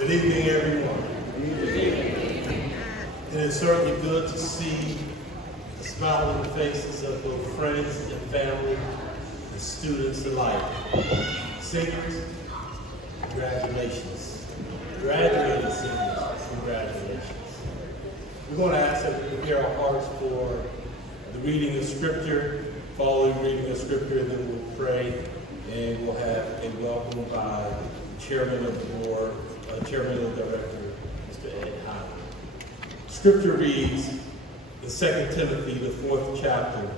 Good evening, everyone. It is certainly good to see the smiling faces of both friends and family and students alike. Seniors, congratulations. Graduating seniors, congratulations. We're going to ask that we prepare our hearts for the reading of Scripture. Following reading of Scripture, then we'll pray, and we'll have a welcome by the Chairman of the Board, Chairman of the Director, Mr. Ed Howard. Scripture reads in 2 Timothy, the 4th chapter.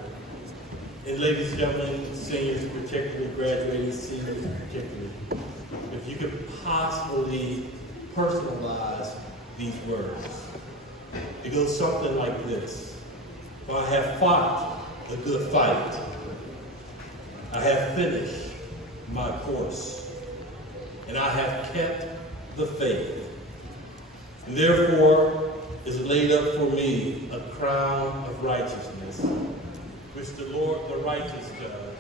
And ladies and gentlemen, seniors particularly, graduating seniors particularly, if you could possibly personalize these words, it goes something like this. I have fought a good fight. I have finished my course, and I have kept the faith. And therefore is laid up for me a crown of righteousness, which the Lord, the righteous judge,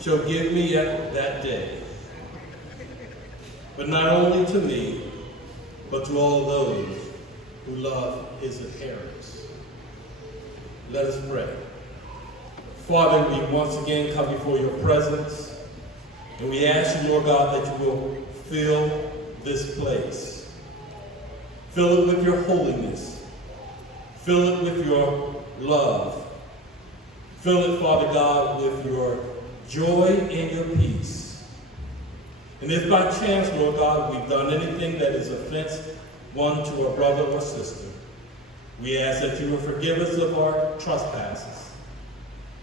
shall give me at that day. But not only to me, but to all those who love his adherents. Let us pray. Father, we once again come before your presence, and we ask you, Lord God, that you will fill this place. Fill it with your holiness. Fill it with your love. Fill it, Father God, with your joy and your peace. And if by chance, Lord God, we've done anything that is offense one to a brother or sister, we ask that you will forgive us of our trespasses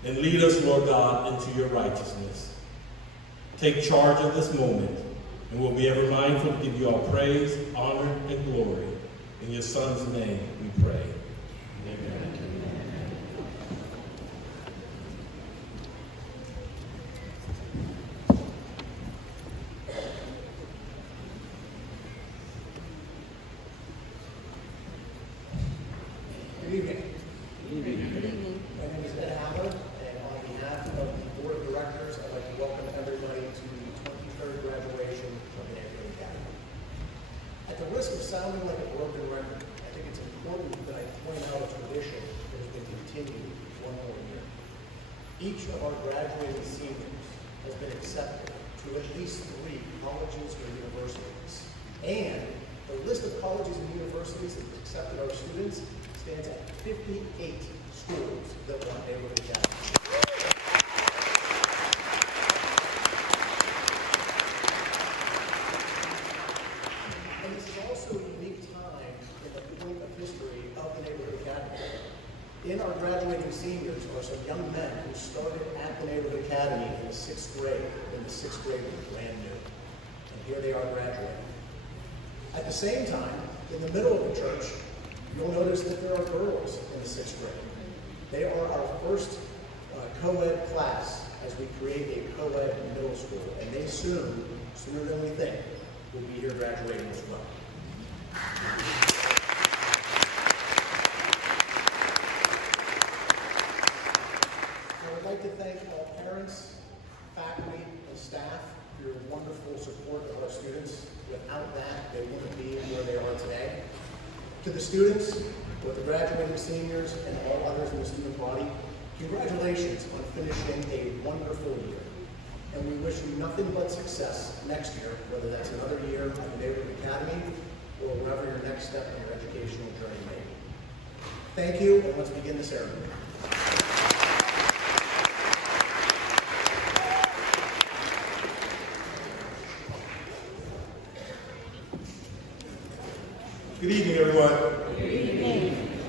and lead us, Lord God, into your righteousness. Take charge of this moment, and we'll be ever mindful to give you all praise, honor, and glory. In your Son's name we pray. Amen. Good evening. Good evening. My name is Ed Howard, and on behalf of the Board of Directors, I'd like to welcome everybody to the 23rd graduation of the TNA Class. At the risk of sounding like a broken record, I think it's important that I point out a tradition that has been continued one more year. Each of our graduating seniors has been accepted to at least 3 colleges or universities. And the list of colleges and universities that have accepted our students stands at 58 schools that want neighborhood academies. And this is also a unique time in the point of history of the neighborhood academy. In our graduating seniors are some young men who started at the neighborhood academy in the 6th grade, when the 6th grade was brand new. And here they are graduating. At the same time, in the middle of the church, you'll notice that there are girls in the 6th grade. They are our first co-ed class as we create a co-ed middle school. And they soon, sooner than we think, will be here graduating as well. I would like to thank all parents, faculty, and staff for your wonderful support of our students. Without that, they wouldn't be where they are today. To the students, with the graduating seniors, and all others in the student body, congratulations on finishing a wonderful year. And we wish you nothing but success next year, whether that's another year at the Neighborhood Academy or wherever your next step in your educational journey may be. Thank you, and let's begin the ceremony. Good evening, everyone. Good evening.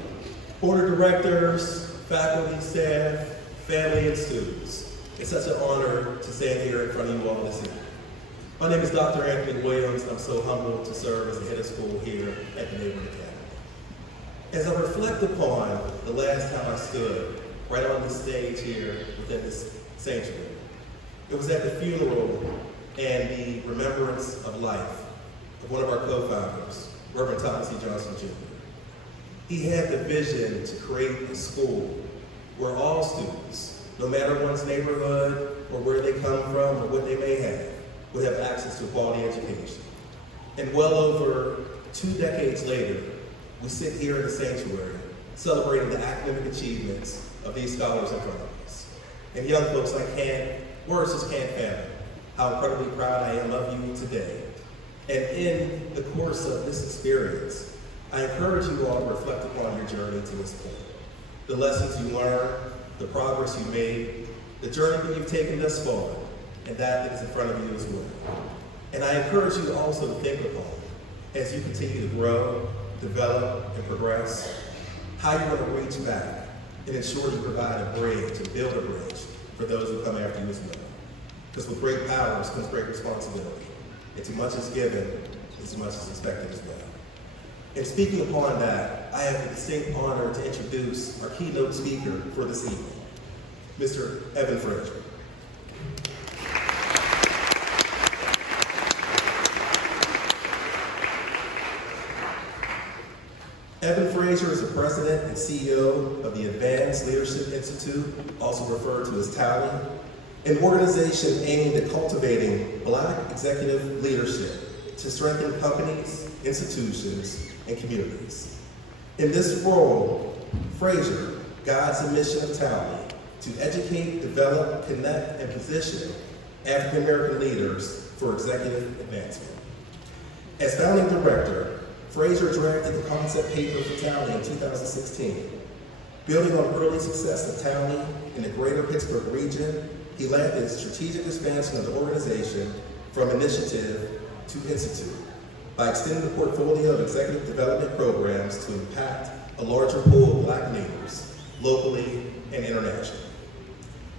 Board of Directors, faculty, staff, family, and students. It's such an honor to stand here in front of you all this evening. My name is Dr. Anthony Williams, and I'm so humbled to serve as the head of school here at the Neighborhood Academy. As I reflect upon the last time I stood right on the stage here within this sanctuary, it was at the funeral and the remembrance of life of one of our co-founders, Reverend Thomas E. Johnson Jr. He had the vision to create a school where all students, no matter one's neighborhood or where they come from or what they may have, would have access to a quality education. And well over 2 decades later, we sit here in the sanctuary celebrating the academic achievements of these scholars in front of us. And young folks, words just can't fathom how incredibly proud I am of you today. And in the course of this experience, I encourage you all to reflect upon your journey to this point. The lessons you learned, the progress you made, the journey that you've taken thus far, and that is in front of you as well. And I encourage you also to think upon, as you continue to grow, develop, and progress, how you're going to reach back and ensure you provide a bridge and build a bridge for those who come after you as well. Because with great powers comes great responsibility. And too much is given, and too much is expected as well. And speaking upon that, I have the distinct honor to introduce our keynote speaker for this evening, Mr. Evan Frazier. Evan Frazier is the president and CEO of the Advanced Leadership Institute, also referred to as TALI, an organization aimed at cultivating Black executive leadership to strengthen companies, institutions, and communities. In this role, Frazier guides the mission of TALI to educate, develop, connect, and position African American leaders for executive advancement. As founding director, Frazier drafted the concept paper for TALI in 2016. Building on early success of TALI in the greater Pittsburgh region, he led the strategic expansion of the organization from initiative to institute by extending the portfolio of executive development programs to impact a larger pool of Black leaders, locally and internationally.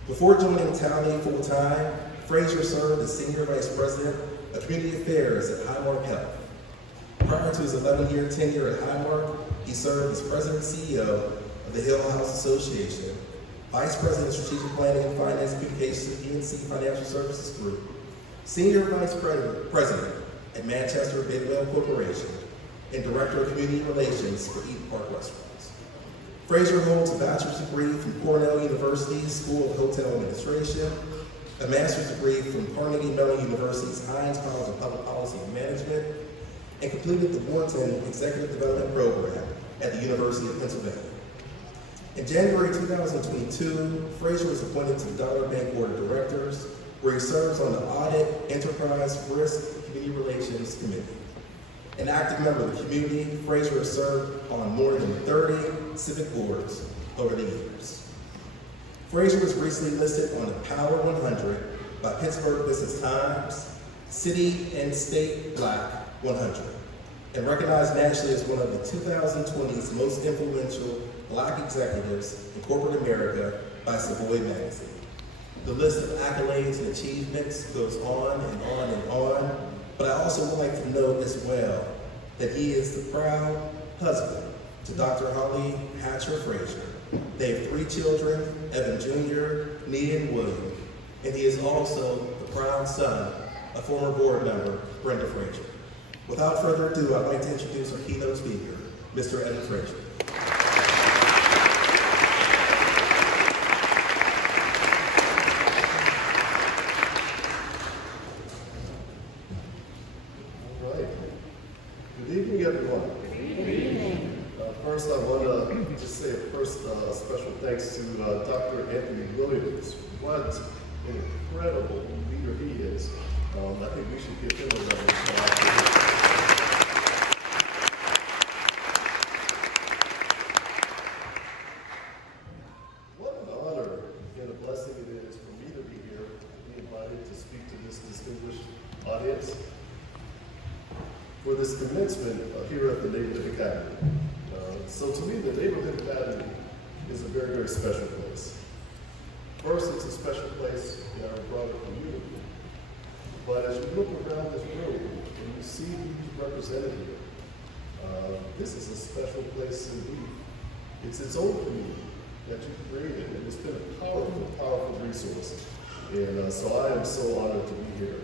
Before joining TALI full-time, Frazier served as Senior Vice President of Community Affairs at Highmark Health. Prior to his 11-year tenure at Highmark, he served as President and CEO of the Hill House Association, Vice President of Strategic Planning and Finance Communications at UNC Financial Services Group, Senior Vice President at Manchester Bidwell Corporation, and Director of Community Relations for Eaton Park Restaurants. Frazier holds a bachelor's degree from Cornell University School of Hotel Administration, a master's degree from Carnegie Mellon University's Hines College of Public Policy and Management, and completed the Wharton Executive Development Program at the University of Pennsylvania. In January 2022, Frazier was appointed to the Dollar Bank Board of Directors, where he serves on the Audit, Enterprise, Risk, and Community Relations Committee. An active member of the community, Frazier has served on more than 30 civic boards over the years. Frazier was recently listed on the Power 100 by Pittsburgh Business Times, City and State Black 100, and recognized nationally as one of the 2020's most influential Black executives in corporate America by Savoy magazine. The list of accolades and achievements goes on and on and on, but I also would like to note as well that he is the proud husband to Dr. Holly Hatcher Frazier. They have 3 children, Evan Jr., Nia, and William, and he is also the proud son of former board member Brenda Frazier. Without further ado, I'd like to introduce our keynote speaker, Mr. Evan Frazier. All right. Good evening, everyone. Good evening. First, I want to just say a special thanks to Dr. Anthony Williams. What an incredible leader he is. I think we should give him a round of applause. What an honor and a blessing it is for me to be here, to be invited to speak to this distinguished audience for this commencement here at the Neighborhood Academy. So to me, the Neighborhood Academy is a very, very special place. First, it's a special place in our broader community. But as you look around this room and you see who's represented here, this is a special place indeed. It's its own community that you've created, and it's been a powerful, powerful resource. And so I am so honored to be here.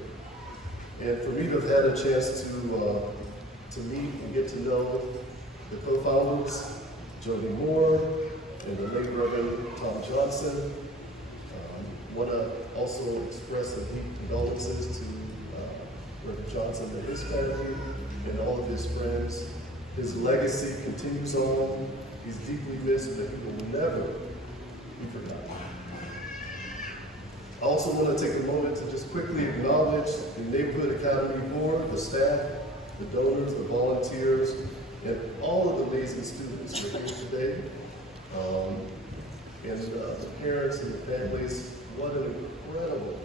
And for me to have had a chance to meet and get to know the co-founders, Jody Moore and the late Reverend Tom Johnson. Want to also express the deep condolences to Reverend Johnson and his family, and all of his friends. His legacy continues on. He's deeply missed, but he will never be forgotten. I also want to take a moment to just quickly acknowledge the Neighborhood Academy Board, the staff, the donors, the volunteers, and all of the amazing students who are here today. And the parents and the families, what an incredible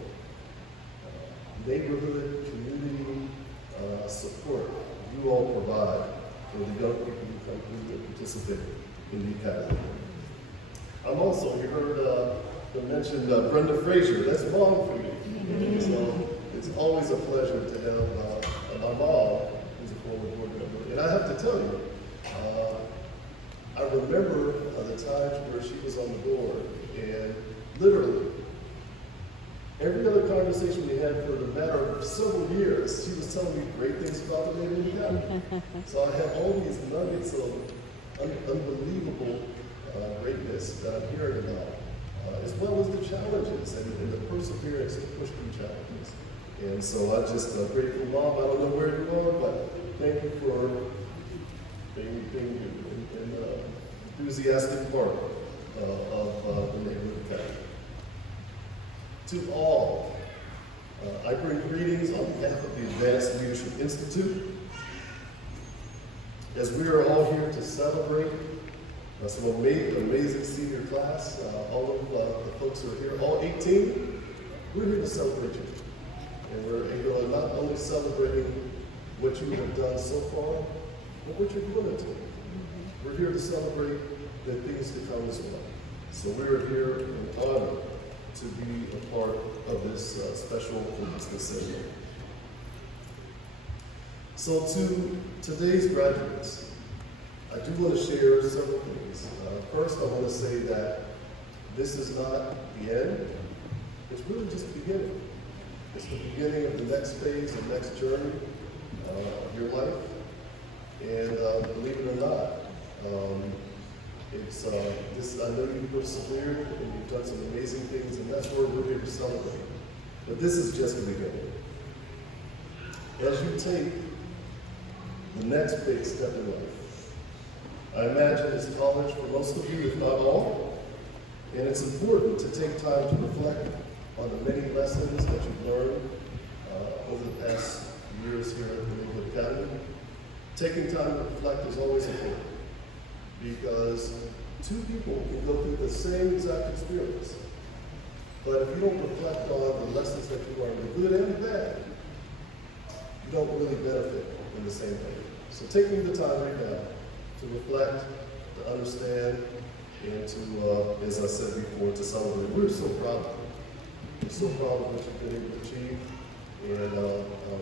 neighborhood, community support you all provide for the young people who come through and participate in the academy. I'm also, you heard the mention Brenda Frazier, that's mom for me. So it's always a pleasure to have my mom, who's a former board member. And I have to tell you, I remember the times where she was on the board, and literally, every other conversation we had for the matter of several years, she was telling me great things about the neighborhood academy. So I have all these nuggets of unbelievable greatness that I'm hearing about, as well as the challenges and the perseverance to push through challenges. And so I'm just grateful, Mom. I don't know where you are, but thank you for being an enthusiastic part of the neighborhood academy. To all, I bring greetings on behalf of the Advanced Leadership Institute, as we are all here to celebrate some amazing senior class. All of the folks who are here, all 18, we're here to celebrate you. And we're not only celebrating what you have done so far, but what you're going to do. We're here to celebrate the things to come as well. So we're here in honor to be a part of this special commencement ceremony. So to today's graduates, I do want to share several things. First, I want to say that this is not the end. It's really just the beginning. It's the beginning of the next phase, the next journey of your life. And believe it or not, I know you persevered and you've done some amazing things, and that's where we're here to celebrate. But this is just the beginning. As you take the next big step in life, I imagine it's college for most of you, if not all, and it's important to take time to reflect on the many lessons that you've learned over the past years here at the Neighborhood Academy. Taking time to reflect is always important, because two people can go through the same exact experience, but if you don't reflect on the lessons that you learned, the good and the bad, you don't really benefit in the same way. So taking the time right now to reflect, to understand, and to, as I said before, to celebrate. We're so proud of you. We're so proud of what you've been able to achieve, and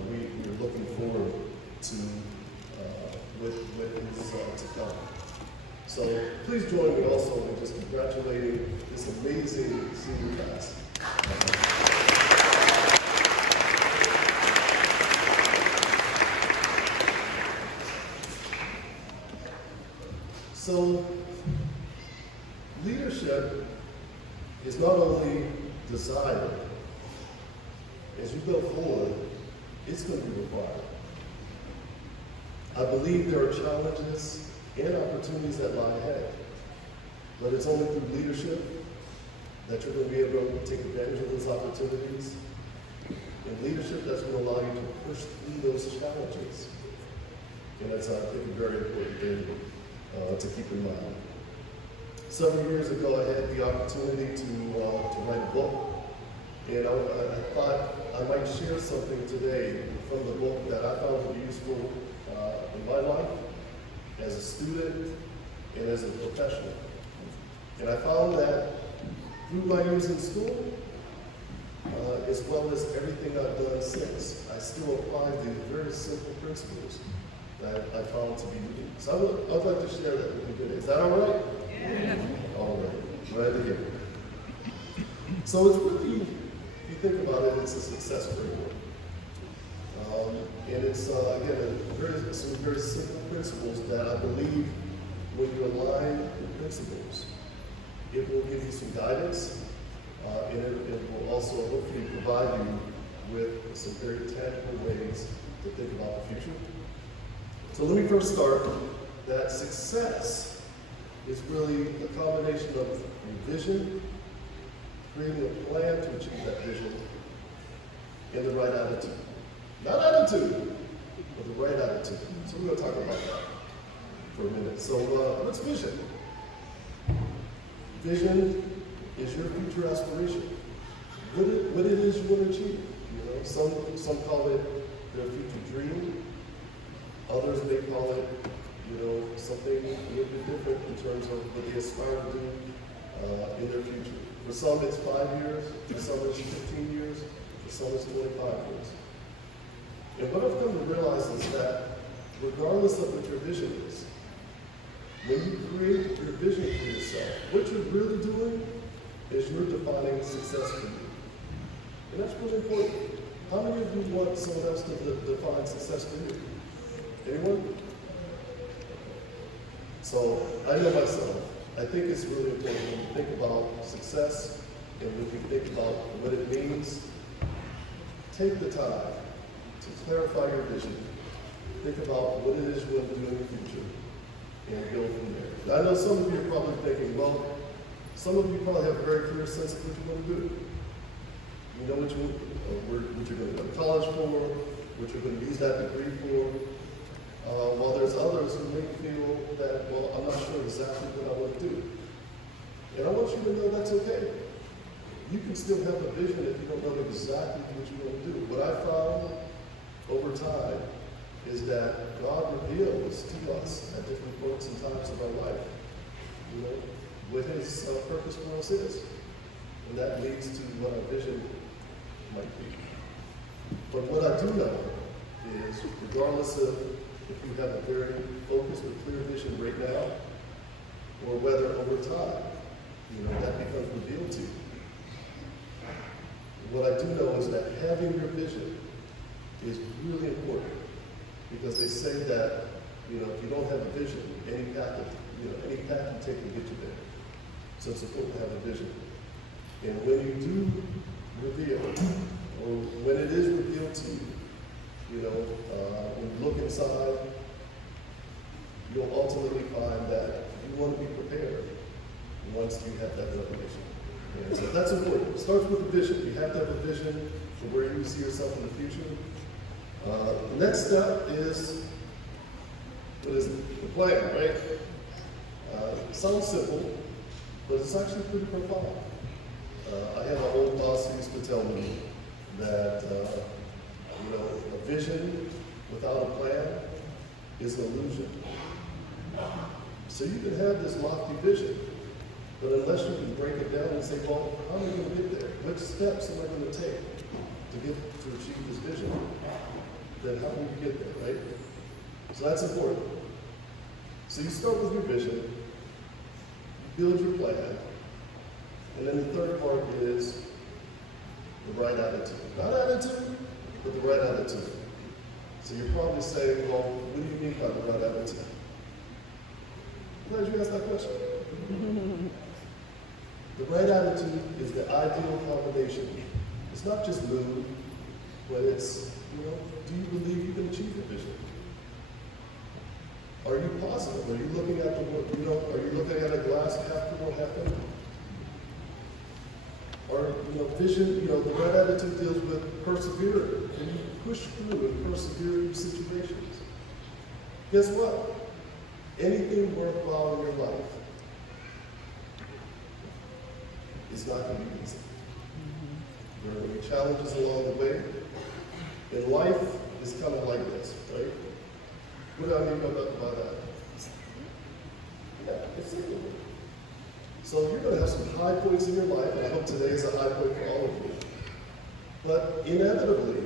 we're looking forward to what is to come. So please join me also in just congratulating this amazing senior class. So leadership is not only desired. As you go forward, it's going to be required. I believe there are challenges and opportunities that lie ahead, but it's only through leadership that you're going to be able to take advantage of those opportunities, and leadership that's going to allow you to push through those challenges. And that's, I think, a very important thing to keep in mind. Several years ago, I had the opportunity to write a book, and I thought I might share something today from the book that I found to be useful in my life as a student and as a professional. And I found that through my years in school, as well as everything I've done since, I still apply these very simple principles that I found to be unique. So I'd like to share that with you today. Is that all right? Yeah. All right. Glad to hear it. So it's really, if you think about it, it's a success framework. And it's, again, some very simple principles that I believe when you align the principles, it will give you some guidance, and it will also hopefully provide you with some very tangible ways to think about the future So let me first start that success is really a combination of your vision, creating a plan to achieve that vision, and the right attitude. Not attitude, but the right attitude. So we're going to talk about that for a minute. So what's vision? Vision is your future aspiration. What it is you want to achieve. You know, some call it their future dream. Others may call it, something a little bit different in terms of what they aspire to do in their future. For some, it's 5 years. For some, it's 15 years. For some, it's 25 years. And what I've come to realize is that regardless of what your vision is, when you create your vision for yourself, what you're really doing is you're defining success for you. And that's really important. How many of you want someone else to define success for you? Anyone? So I know myself. I think it's really important when you think about success and when you think about what it means, take the time to clarify your vision. Think about what it is you want to do in the future and go from there. Now, I know some of you are probably thinking, well, some of you probably have a very clear sense of what you want to do. You know what you're going to go to college for, what you're going to use that degree for. While there's others who may feel that, well, I'm not sure exactly what I want to do. And I want you to know that's okay. You can still have a vision if you don't know exactly what you want to do. What I found over time is that God reveals to us at different points and times of our life, what His purpose for us is. And that leads to what our vision might be. But what I do know is, regardless of if you have a very focused or clear vision right now, or whether over time, that becomes revealed to you. What I do know is that having your vision is really important, because they say that, if you don't have a vision, any path you take will get you there. So it's important to have a vision. And when you do reveal, or when it is revealed to you, when you look inside, you'll ultimately find that you want to be prepared once you have that revelation. And so that's important. It starts with a vision. You have to have a vision for where you see yourself in the future. The next step is, what is it? The plan, right? It sounds simple, but it's actually pretty profound. I had an old boss who used to tell me that, a vision without a plan is an illusion. So you can have this lofty vision, but unless you can break it down and say, well, how am I going to get there? What steps am I going to take to achieve this vision? Then how will you get there, right? So that's important. So you start with your vision, you build your plan, and then the third part is the right attitude. Not attitude, but the right attitude. So you're probably saying, well, what do you mean by the right attitude? I'm glad you asked that question. The right attitude is the ideal combination. It's not just mood, but it's, do you believe you can achieve your vision? Are you positive? Are you looking at are you looking at a glass half full, half empty? Or, vision, the right attitude deals with persevering. Can you push through and persevere through situations? Guess what? Anything worthwhile in your life is not going to be easy. There are going to be challenges along the way. And life is kind of like this, right? What do I mean by that? Yeah, it's simple. So you're going to have some high points in your life, and I hope today is a high point for all of you. But inevitably,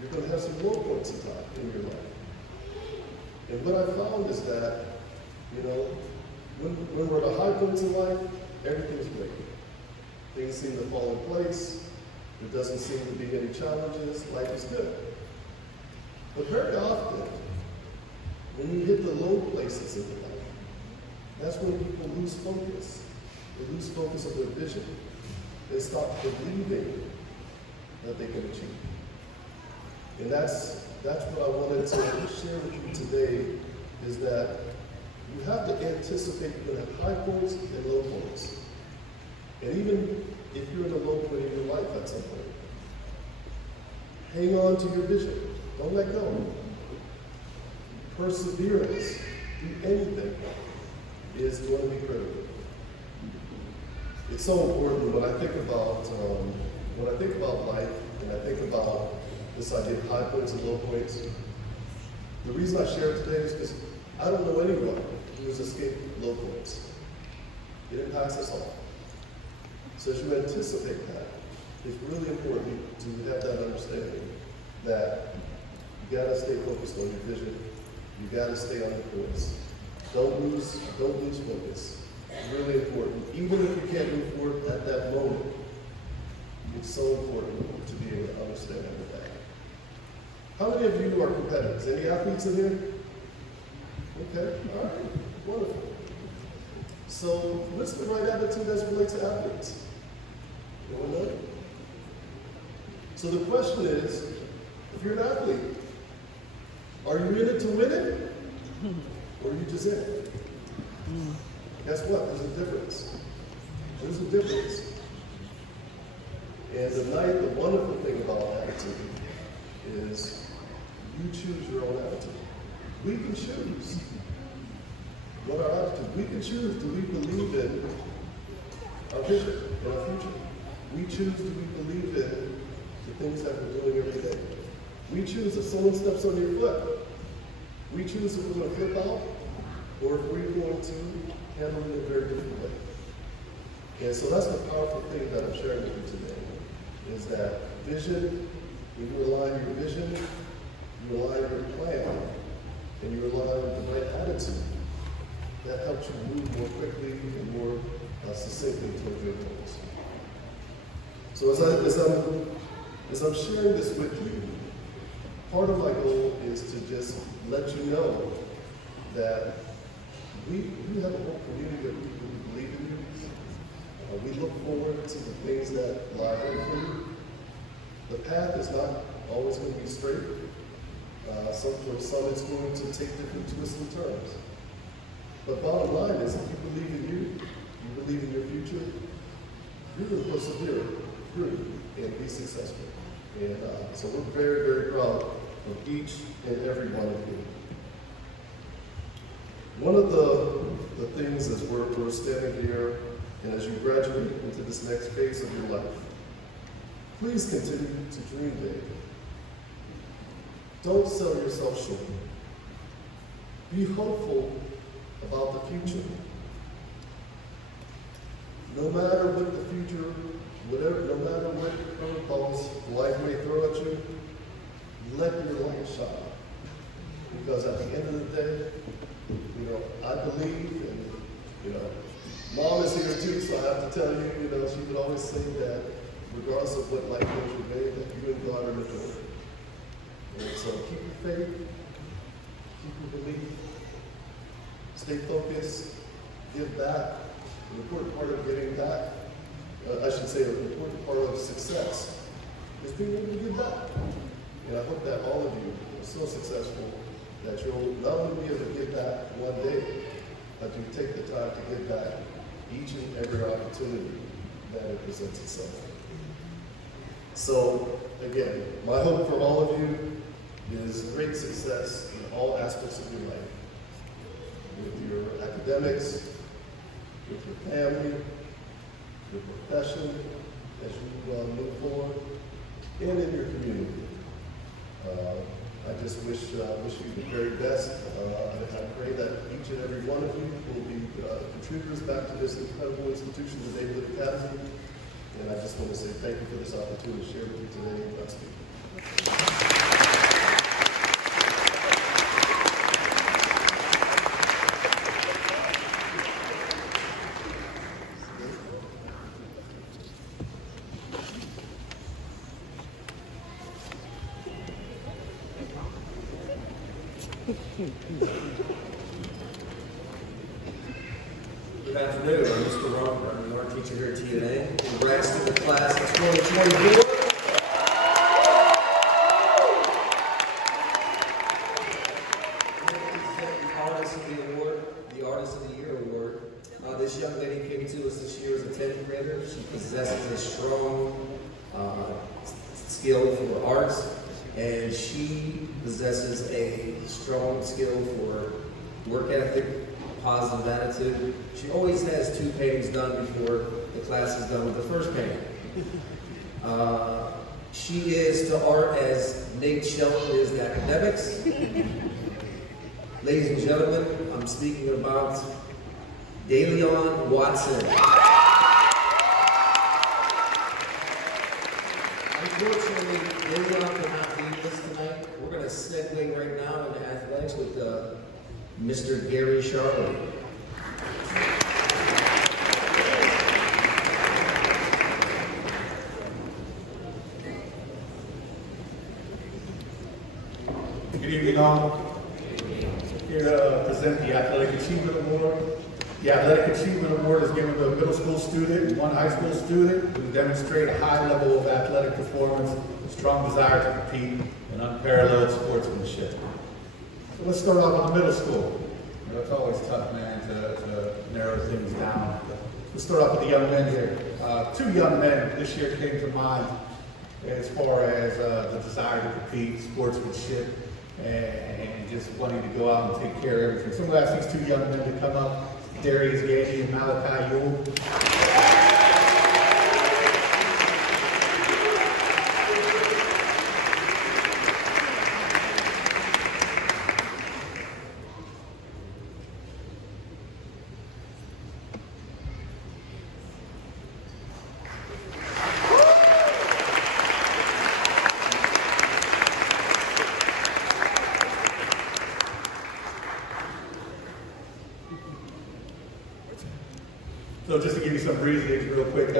you're going to have some low points in your life. And what I found is that, when we're at the high points in life, everything's great. Things seem to fall in place. There doesn't seem to be any challenges. Life is good. But very often, when you hit the low places in life, that's when people lose focus. They lose focus of their vision. They stop believing that they can achieve. And that's That's what I wanted to share with you today, is that you have to anticipate you're going to have high points and low points. And even if you're in a low point in your life at some point, hang on to your vision. Don't let go. Perseverance, do anything, is going to be critical. It's so important when I think about life, and I think about this idea of high points and low points. The reason I share it today is because I don't know anyone who has escaped low points. It impacts us all. So as you anticipate that, it's really important to have that understanding that you gotta stay focused on your vision. You gotta stay on the course. Don't lose focus. It's really important. Even if you can't move forward at that moment, it's so important to be able to understand that. How many of you are competitors? Any athletes in here? Okay, all right, wonderful. So what's the right attitude as it relates to athletes? You want to know? So the question is, if you're an athlete, are you in it to win it? Or are you just in it? Guess what? There's a difference. There's a difference. And the wonderful thing about attitude is you choose your own attitude. We can choose what our attitude. We can choose, do we believe in our vision and our future? We choose, do we believe in the things that we're doing every day? We choose if someone steps on your foot. We choose if we're going to flip out or if we're going to handle it in a very different way. And so that's the powerful thing that I'm sharing with you today, is that vision, when you align your vision, you align your plan, and you align the right attitude, that helps you move more quickly and more succinctly toward your goals. So as I'm sharing this with you, part of my goal is to just let you know that we have a whole community of people who believe in you. We look forward to the things that lie ahead for you. The path is not always going to be straight. For some it's going to take different twists and turns. But bottom line is, if you believe in you believe in your future, you're going to persevere through and be successful. And so we're very, very proud of each and every one of you. One of the things as we're standing here, and as you graduate into this next phase of your life, please continue to dream big. Don't sell yourself short. Be hopeful about the future. No matter what the future, no matter what curveballs life may throw at you, let your light shine. Because at the end of the day, I believe, and Mom is here too, so I have to tell you, she would always say that regardless of what life throws your way, that you and God are looking over. And so keep your faith, keep your belief, stay focused, give back. An important part of getting back, an important part of success is being able to give back. And I hope that all of you are so successful that you'll not only be able to give back one day, but you take the time to give back each and every opportunity that it presents itself. So, again, my hope for all of you is great success in all aspects of your life. With your academics, with your family, your profession, as you move forward, and in your community. I just wish you the very best. I pray that each and every one of you will be contributors back to this incredible institution, the Neighborhood Academy. And I just want to say thank you for this opportunity to share with you today. Godspeed. Good afternoon, I'm Mr. Roper. I'm the art teacher here at TNA. Congrats to the class of 2024. the award, the Artist of the Year award. This young lady came to us this year as a 10th grader. She possesses a strong skill for arts, and she possesses a strong skill for work ethic, positive attitude. She always has 2 paintings done before the class is done with the first painting. She is to art as Nate Shelton is to academics. Ladies and gentlemen, I'm speaking about DeLeon Watson. Unfortunately, DeLeon cannot be with us tonight. We're going to segue right now into athletics with Mr. Gary Charlie. Good evening, all. Here to present the Athletic Achievement Award. The Athletic Achievement Award is given to a middle school student and 1 high school student who demonstrate a high level of athletic performance, strong desire to compete, and unparalleled sportsmanship. So let's start off with the middle school. You know, it's always tough, man, to narrow things down. Let's start off with the young men here. 2 young men this year came to mind as far as the desire to compete, sportsmanship, and just wanting to go out and take care of everything. So I'm going to ask these 2 young men to come up, Darius Gandy and Malachi Yule. So just to give you some reasonings real quick,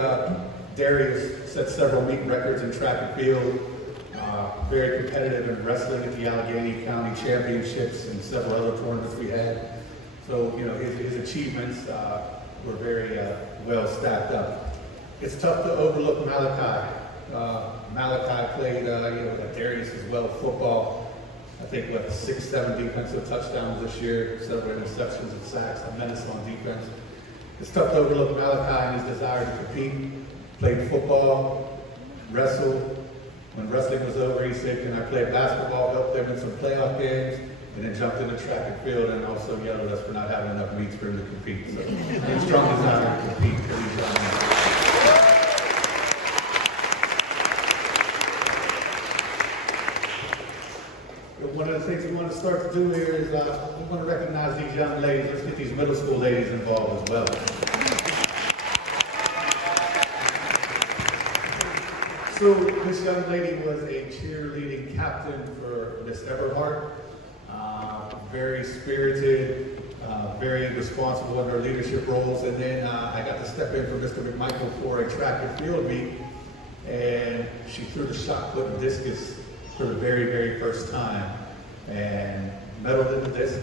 Darius set several meet records in track and field, very competitive in wrestling at the Allegheny County Championships and several other tournaments we had. So, you know, his achievements were very well stacked up. It's tough to overlook Malachi. Malachi played, at Darius as well, football. I think, 6, 7 defensive touchdowns this year, several interceptions and sacks, a menace on defense. It's tough to overlook Malachi and his desire to compete. Played football, wrestled. When wrestling was over, he said, "Can I play basketball?" Helped them in some playoff games, and then jumped into track and field and also yelled at us for not having enough meets for him to compete. So, a strong desire to compete for these young men. One of the things we want to start to do here is we want to recognize these young ladies. Let's get these middle school ladies involved as well. So this young lady was a cheerleading captain for Miss Everhart. Very spirited, very responsible in her leadership roles. And then I got to step in for Mr. McMichael for a track and field meet. And she threw the shot put and discus for the very, very first time and medaled in the disc.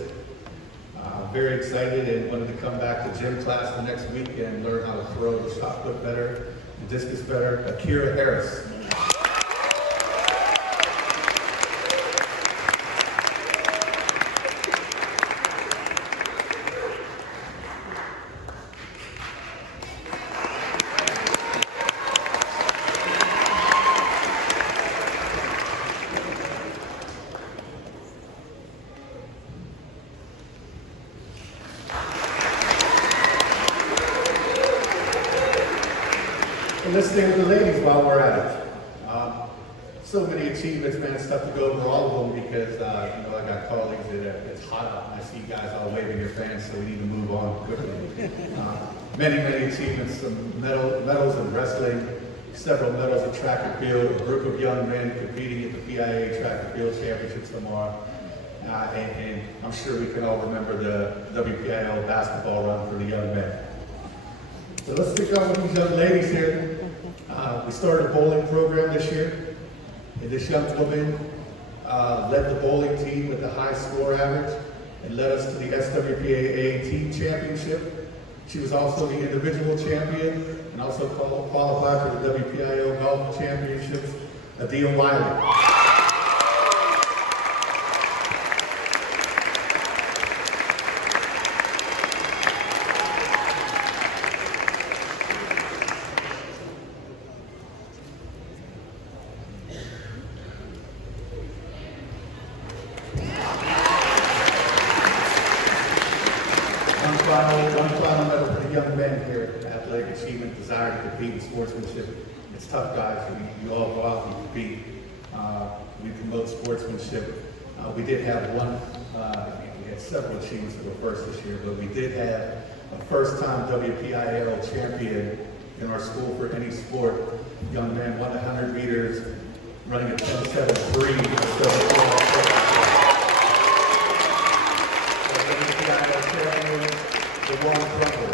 Very excited and wanted to come back to gym class the next week and learn how to throw the shot put better, the discus better. Akira Harris. And let's stay with the ladies while we're at it. So many achievements, man. It's tough to go over all of them because, I got colleagues that it's hot out and I see guys all waving their fans, so we need to move on quickly. Many achievements, some medals in wrestling, several medals in track and field, a group of young men competing at the PIA Track and Field Championships tomorrow. And I'm sure we can all remember the WPIL basketball run for the young men. So let's pick up with these young ladies here. We started a bowling program this year, and this young woman led the bowling team with the high score average and led us to the SWPAA team championship. She was also the individual champion and also qualified for the WPIO golf championships. Adele Wiley. One final medal for the young men here, athletic achievement, desire to compete in sportsmanship. It's tough, guys. We all go out and compete. We promote sportsmanship. We did have we had several achievements that were first this year, but we did have a first-time WPIL champion in our school for any sport. Young man won 100 meters, running a 10.73. WPIL champion, the one Crumpler.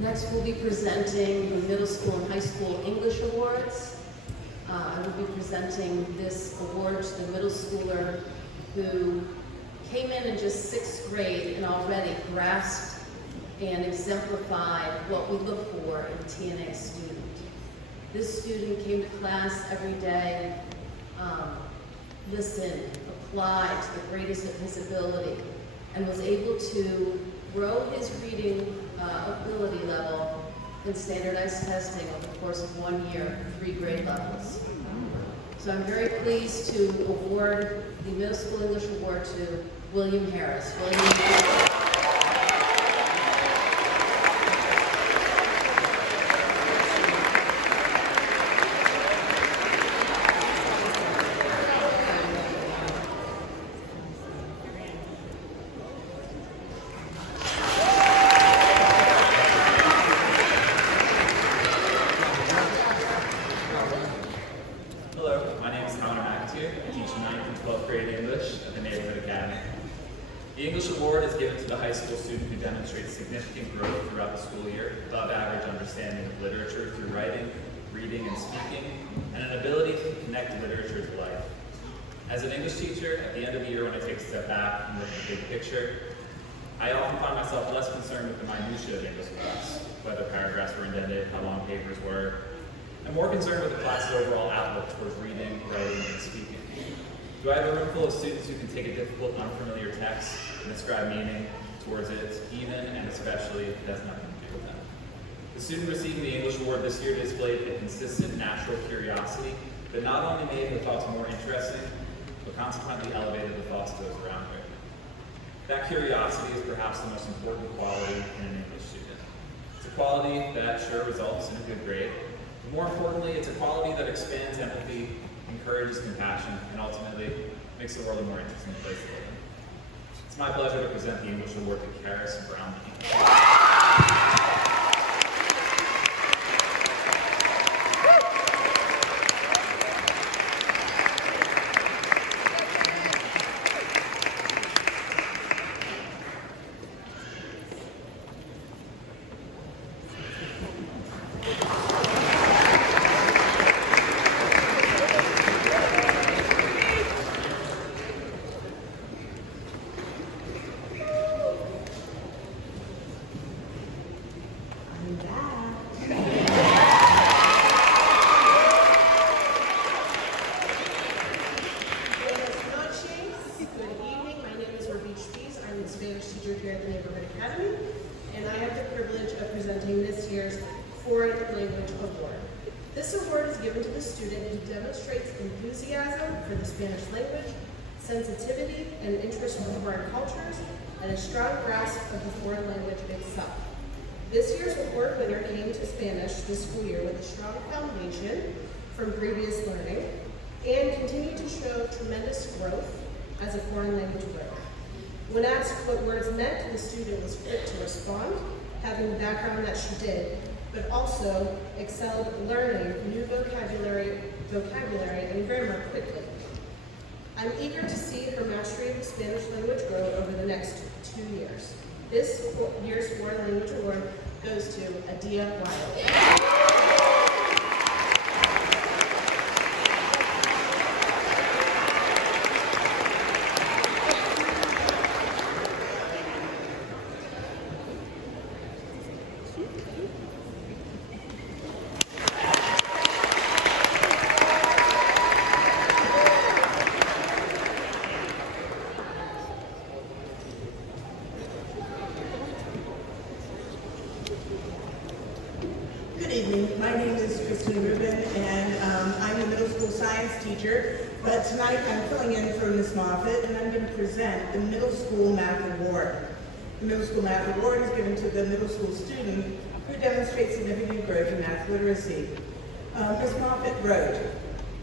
Next, we'll be presenting the middle school and high school English awards. I will be presenting this award to the middle schooler who came in just 6th grade and already grasped and exemplified what we look for in a TNA student. This student came to class every day, listened, applied to the greatest of his ability, and was able to grow his reading ability level in standardized testing over the course of 1 year, 3 grade levels. So I'm very pleased to award the Middle School English Award to William Harris. The English Award is given to the high school student who demonstrates significant growth throughout the school year, above average understanding of literature through writing, reading, and speaking, and an ability to connect literature to life. As an English teacher, at the end of the year when I take a step back and look at the big picture, I often find myself less concerned with the minutiae of English class, whether paragraphs were indented, how long papers were, and more concerned with the class's overall outlook towards reading, writing, and speaking. Do I have a room full of students who can take a difficult, unfamiliar text and ascribe meaning towards it, even and especially if it has nothing to do with them? The student receiving the English Award this year displayed a consistent, natural curiosity that not only made her thoughts more interesting, but consequently elevated the thoughts of those around her. That curiosity is perhaps the most important quality in an English student. It's a quality that sure results in a good grade, but more importantly, it's a quality that expands empathy, encourages compassion, and ultimately makes the world a more interesting place to live in. It's my pleasure to present the English Award to Karis Brown. Spanish teacher here at the Neighborhood Academy, and I have the privilege of presenting this year's Foreign Language Award. This award is given to the student who demonstrates enthusiasm for the Spanish language, sensitivity and interest in foreign cultures, and a strong grasp of the foreign language itself. This year's award winner came to Spanish this school year with a strong foundation from previous learning and continued to show tremendous growth as a foreign language learner. When asked what words meant, the student was quick to respond, having the background that she did, but also excelled learning new vocabulary and grammar quickly. I'm eager to see her mastery of the Spanish language grow over the next 2 years. This year's Foreign Language Award goes to Adia Wilde. Good evening. My name is Kristen Rubin, and I'm a middle school science teacher. But tonight I'm filling in for Ms. Moffitt, and I'm going to present the Middle School Math Award. The Middle School Math Award is given to the middle school student who demonstrates significant growth in math literacy. Ms. Moffitt wrote,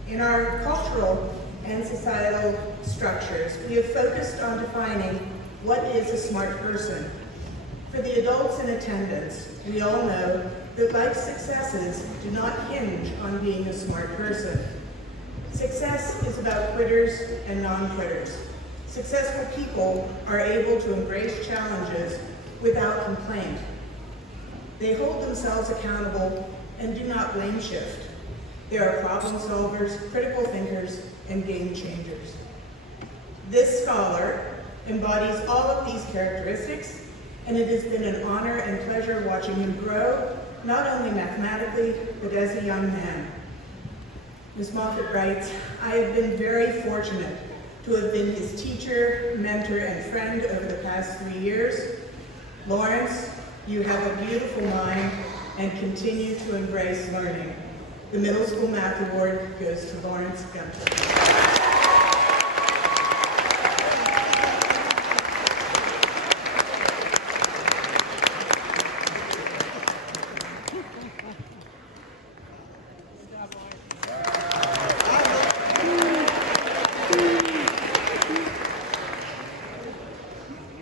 "In our cultural and societal structures, we have focused on defining what is a smart person. For the adults in attendance, we all know that life's successes do not hinge on being a smart person. Success is about quitters and non-quitters. Successful people are able to embrace challenges without complaint. They hold themselves accountable and do not blame shift. They are problem solvers, critical thinkers, and game changers." This scholar embodies all of these characteristics, and it has been an honor and pleasure watching him grow, not only mathematically, but as a young man. Ms. Moffitt writes, "I have been very fortunate to have been his teacher, mentor, and friend over the past 3 years. Lawrence, you have a beautiful mind and continue to embrace learning." The Middle School Math Award goes to Lawrence Gunter.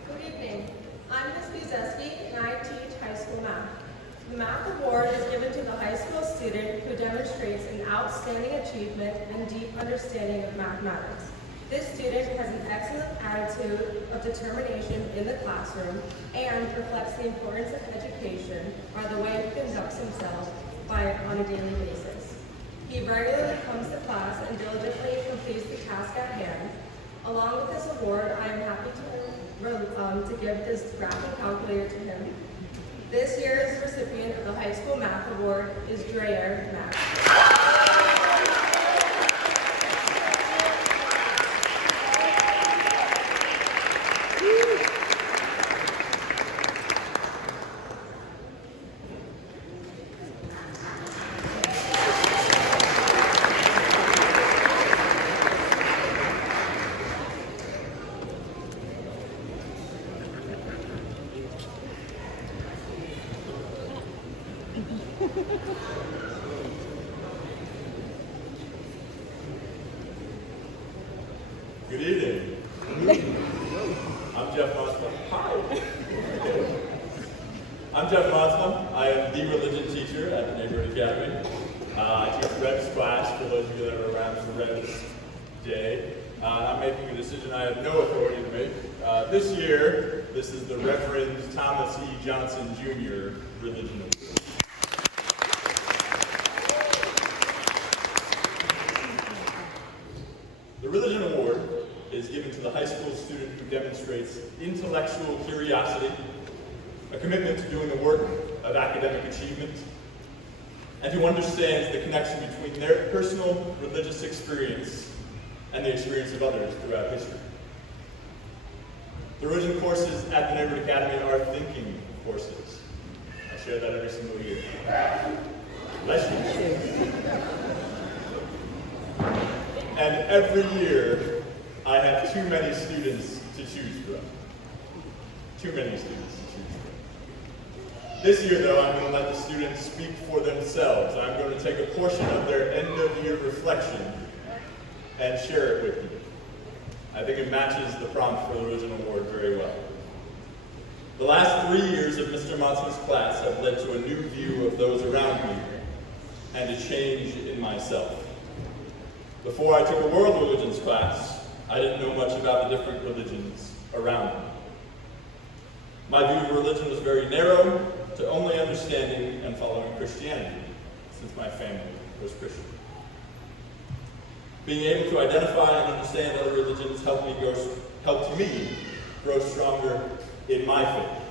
Good evening. I'm Ms. Buzeski, and I teach high school math. The Math Award is given to the high school student who demonstrates an outstanding achievement and deep understanding of mathematics. This student has an excellent attitude of determination in the classroom and reflects the importance of education by the way he conducts himself on a daily basis. He regularly comes to class and diligently completes the task at hand. Along with this award, I am happy to give this graphing calculator to him. This year's recipient of the High School Math Award is Dreyer Max. Good evening. I'm Jeff Moslem. Hi. I'm Jeff Moslem. I am the religion teacher at the Neighborhood Academy. I teach Rev's class for those of you that are around for Rev's Day. I'm making a decision I have no authority to make. This year, this is the Reverend Thomas E. Johnson Jr. Religion Award. The Religion Award is given to the high school student who demonstrates intellectual curiosity, a commitment to doing the work of academic achievement, and who understands the connection between their personal religious experience and the experience of others throughout history. The religion courses at the Neighborhood Academy are thinking courses. I share that every single year. Bless you. And every year, I have too many students to choose from. Too many students to choose from. This year, though, I'm going to let the students speak for themselves. I'm going to take a portion of their end-of-year reflection and share it with you. I think it matches the prompt for the Religion Award very well. The last 3 years of Mr. Motzman's class have led to a new view of those around me and a change in myself. Before I took a world religions class, I didn't know much about the different religions around me. My view of religion was very narrow to only understanding and following Christianity, since my family was Christian. Being able to identify and understand other religions helped me grow stronger in my faith.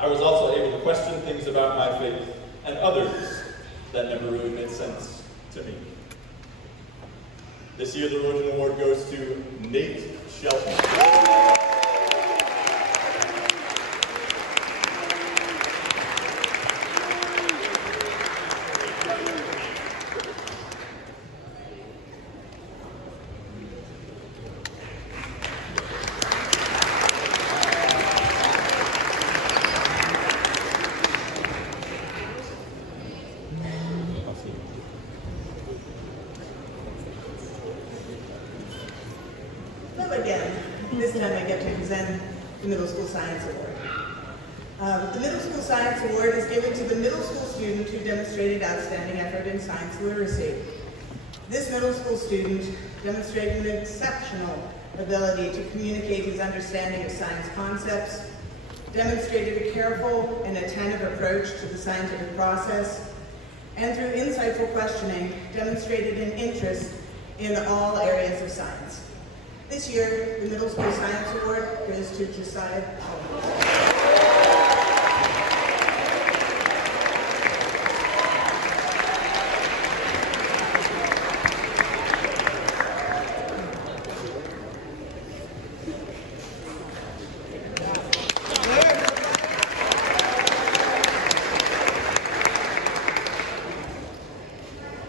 I was also able to question things about my faith and others that never really made sense to me. This year, the Religion Award goes to Nate Shelton. the Middle School Science Award. The Middle School Science Award is given to the middle school student who demonstrated outstanding effort in science literacy. This middle school student demonstrated an exceptional ability to communicate his understanding of science concepts, demonstrated a careful and attentive approach to the scientific process, and through insightful questioning, demonstrated an interest in all areas of science. This year, the Middle School Science Award goes to Josiah Collins.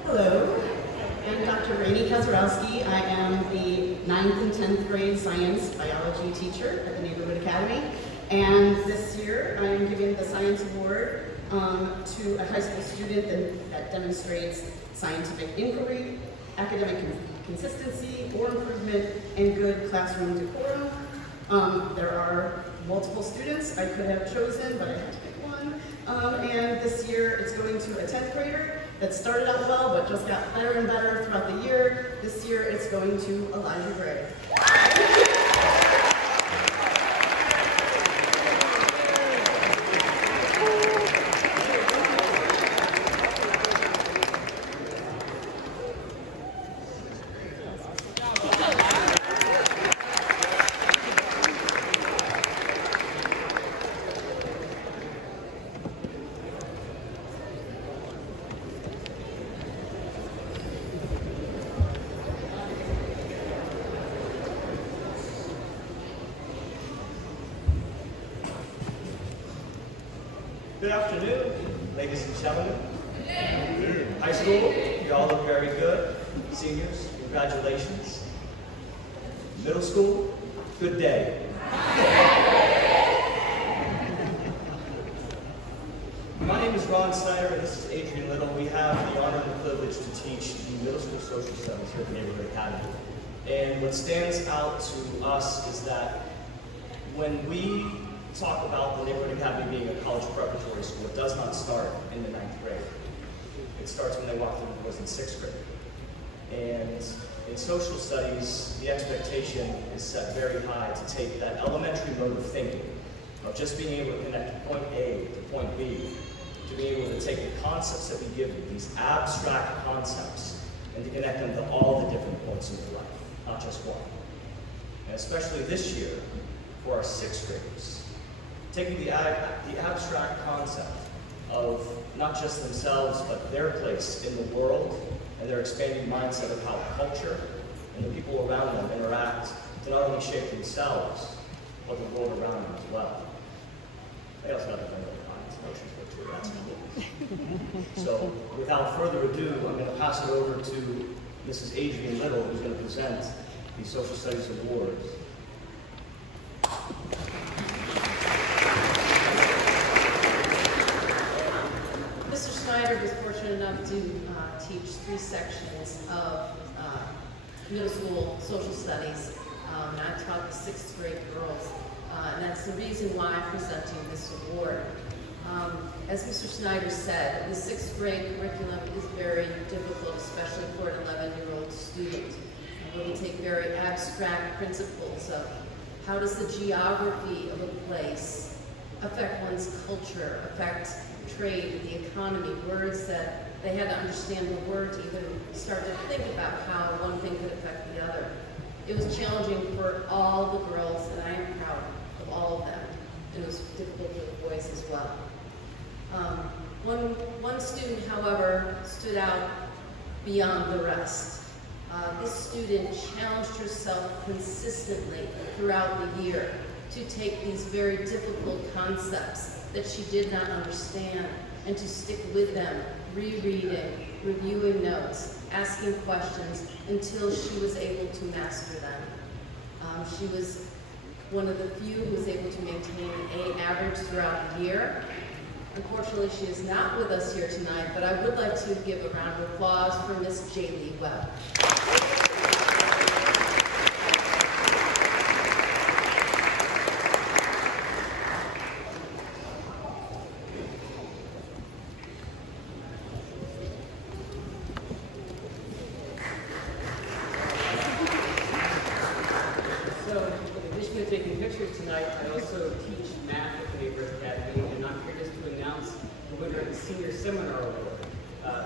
Hello, I'm Dr. Rainey Kazarowski. I am the 9th and 10th grade science biology teacher at the Neighborhood Academy. And this year I am giving the Science Award to a high school student that demonstrates scientific inquiry, academic consistency or improvement, and good classroom decorum. There are multiple students I could have chosen, but I had to pick one. And this year it's going to a 10th grader that started out well, but just got better and better throughout the year. This year, it's going to Elijah Gray. Good afternoon, ladies and gentlemen. High school, you all look very good. Seniors, congratulations. Middle school, good day. My name is Ron Snyder, and this is Adrian Little. We have the honor and the privilege to teach the middle school social studies here at the Neighborhood Academy. And what stands out to us is that when we talk about the Neighborhood Academy being a college preparatory school, it does not start in the 9th grade. It starts when they walk through the doors in 6th grade. And in social studies, the expectation is set very high to take that elementary mode of thinking, of just being able to connect point A to point B, to being able to take the concepts that we give you, these abstract concepts, and to connect them to all the different points in your life, not just one. And especially this year, for our 6th graders, taking the abstract concept of not just themselves, but their place in the world, and their expanding mindset of how culture and the people around them interact to not only shape themselves, but the world around them as well. They also got to think about emotions, but too, that's cool. So, without further ado, I'm going to pass it over to Mrs. Adrian Little, who's going to present the Social Studies Awards. Mr. Snyder was fortunate enough to teach 3 sections of middle school social studies, and I taught the 6th grade girls, and that's the reason why I'm presenting this award. As Mr. Snyder said, the 6th grade curriculum is very difficult, especially for an 11-year-old student, where we take very abstract principles of how does the geography of a place affect one's culture, affect trade, the economy, words that they had to understand the word to even start to think about how one thing could affect the other. It was challenging for all the girls, and I am proud of all of them. And it was difficult for the boys as well. One student, however, stood out beyond the rest. This student challenged herself consistently throughout the year to take these very difficult concepts that she did not understand and to stick with them, rereading, reviewing notes, asking questions until she was able to master them. She was one of the few who was able to maintain an A average throughout the year. Unfortunately, she is not with us here tonight, but I would like to give a round of applause for Miss J. Lee Webb. Senior Seminar Award.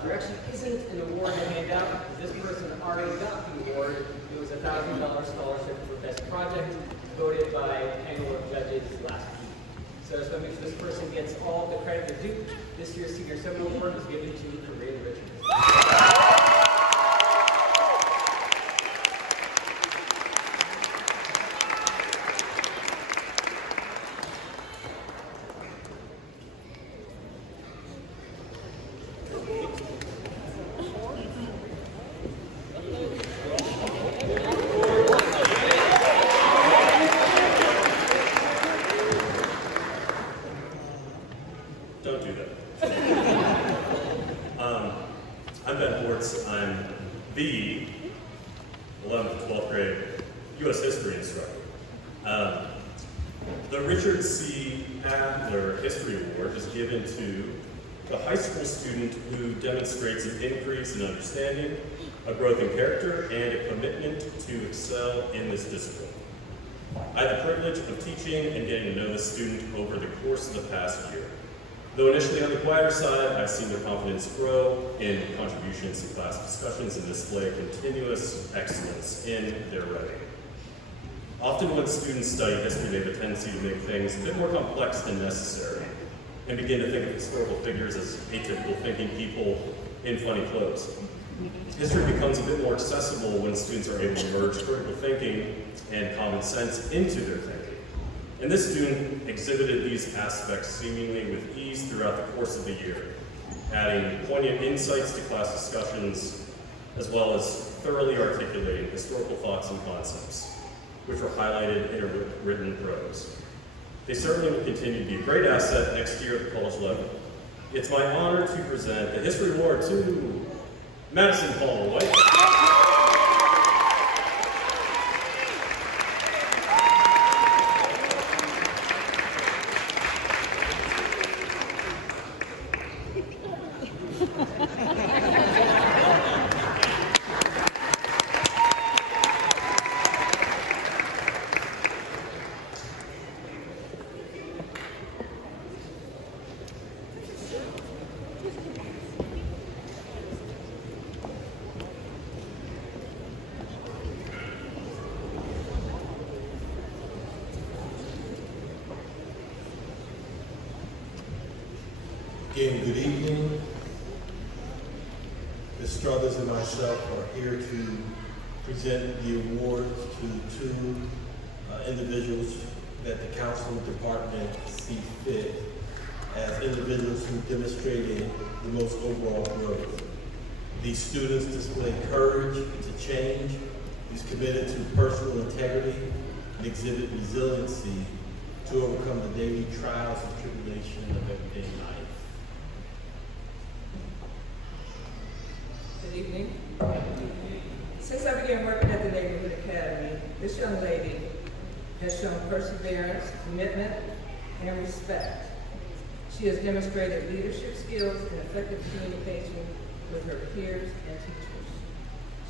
There actually isn't an award to hand out because this person already got the award. It was a $1,000 scholarship for Best Project, voted by a panel of judges last week. So that means this person gets all the credit they're due. This year's Senior Seminar Award is given to Corinne Richards. Don't do that. I'm Ben Hortz. I'm the 11th to 12th grade U.S. history instructor. The Richard C. Adler History Award is given to the high school student who demonstrates an increase in understanding, a growth in character, and a commitment to excel in this discipline. I had the privilege of teaching and getting to know this student over the course of the past year. Though initially on the quieter side, I've seen their confidence grow in contributions to class discussions and display continuous excellence in their writing. Often when students study history, they have a tendency to make things a bit more complex than necessary and begin to think of historical figures as atypical thinking people in funny clothes. History becomes a bit more accessible when students are able to merge critical thinking and common sense into their thinking. And this student exhibited these aspects seemingly with ease throughout the course of the year, adding poignant insights to class discussions, as well as thoroughly articulating historical thoughts and concepts, which were highlighted in her written prose. They certainly will continue to be a great asset next year at the college level. It's my honor to present the History Award to Madison Paul White. Again, good evening. The Struthers and myself are here to present the awards to two individuals that the counseling department see fit as individuals who demonstrated the most overall growth. These students displayed courage to change, who's committed to personal integrity, and exhibit resiliency to overcome the daily trials and tribulation of everyday life. Good evening. Since I began working at the Neighborhood Academy, this young lady has shown perseverance, commitment, and respect. She has demonstrated leadership skills and effective communication with her peers and teachers.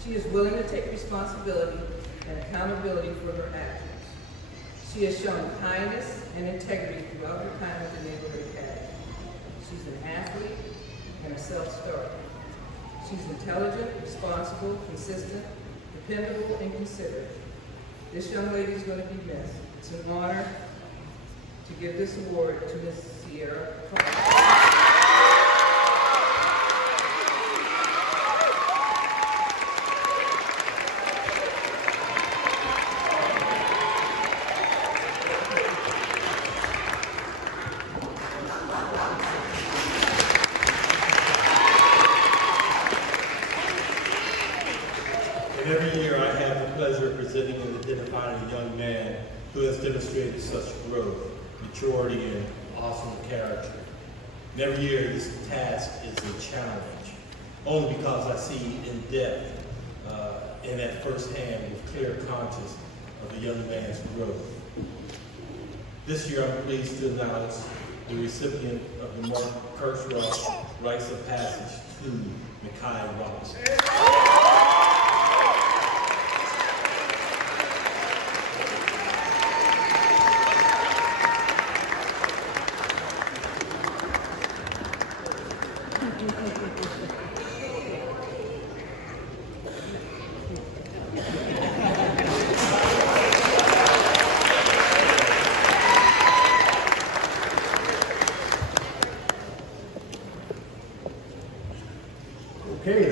She is willing to take responsibility and accountability for her actions. She has shown kindness and integrity throughout her time at the Neighborhood Academy. She's an athlete and a self-starter. She's intelligent, responsible, consistent, dependable, and considerate. This young lady is going to be missed. It's an honor to give this award to Ms. Sierra Carter. Every year I have the pleasure of presenting and identifying a young man who has demonstrated such growth, maturity, and awesome character. And every year this task is a challenge, only because I see in depth and at first hand with clear conscience of the young man's growth. This year I'm pleased to announce the recipient of the Mark Kershaw Rites of Passage to Mekhi Robinson. Okay,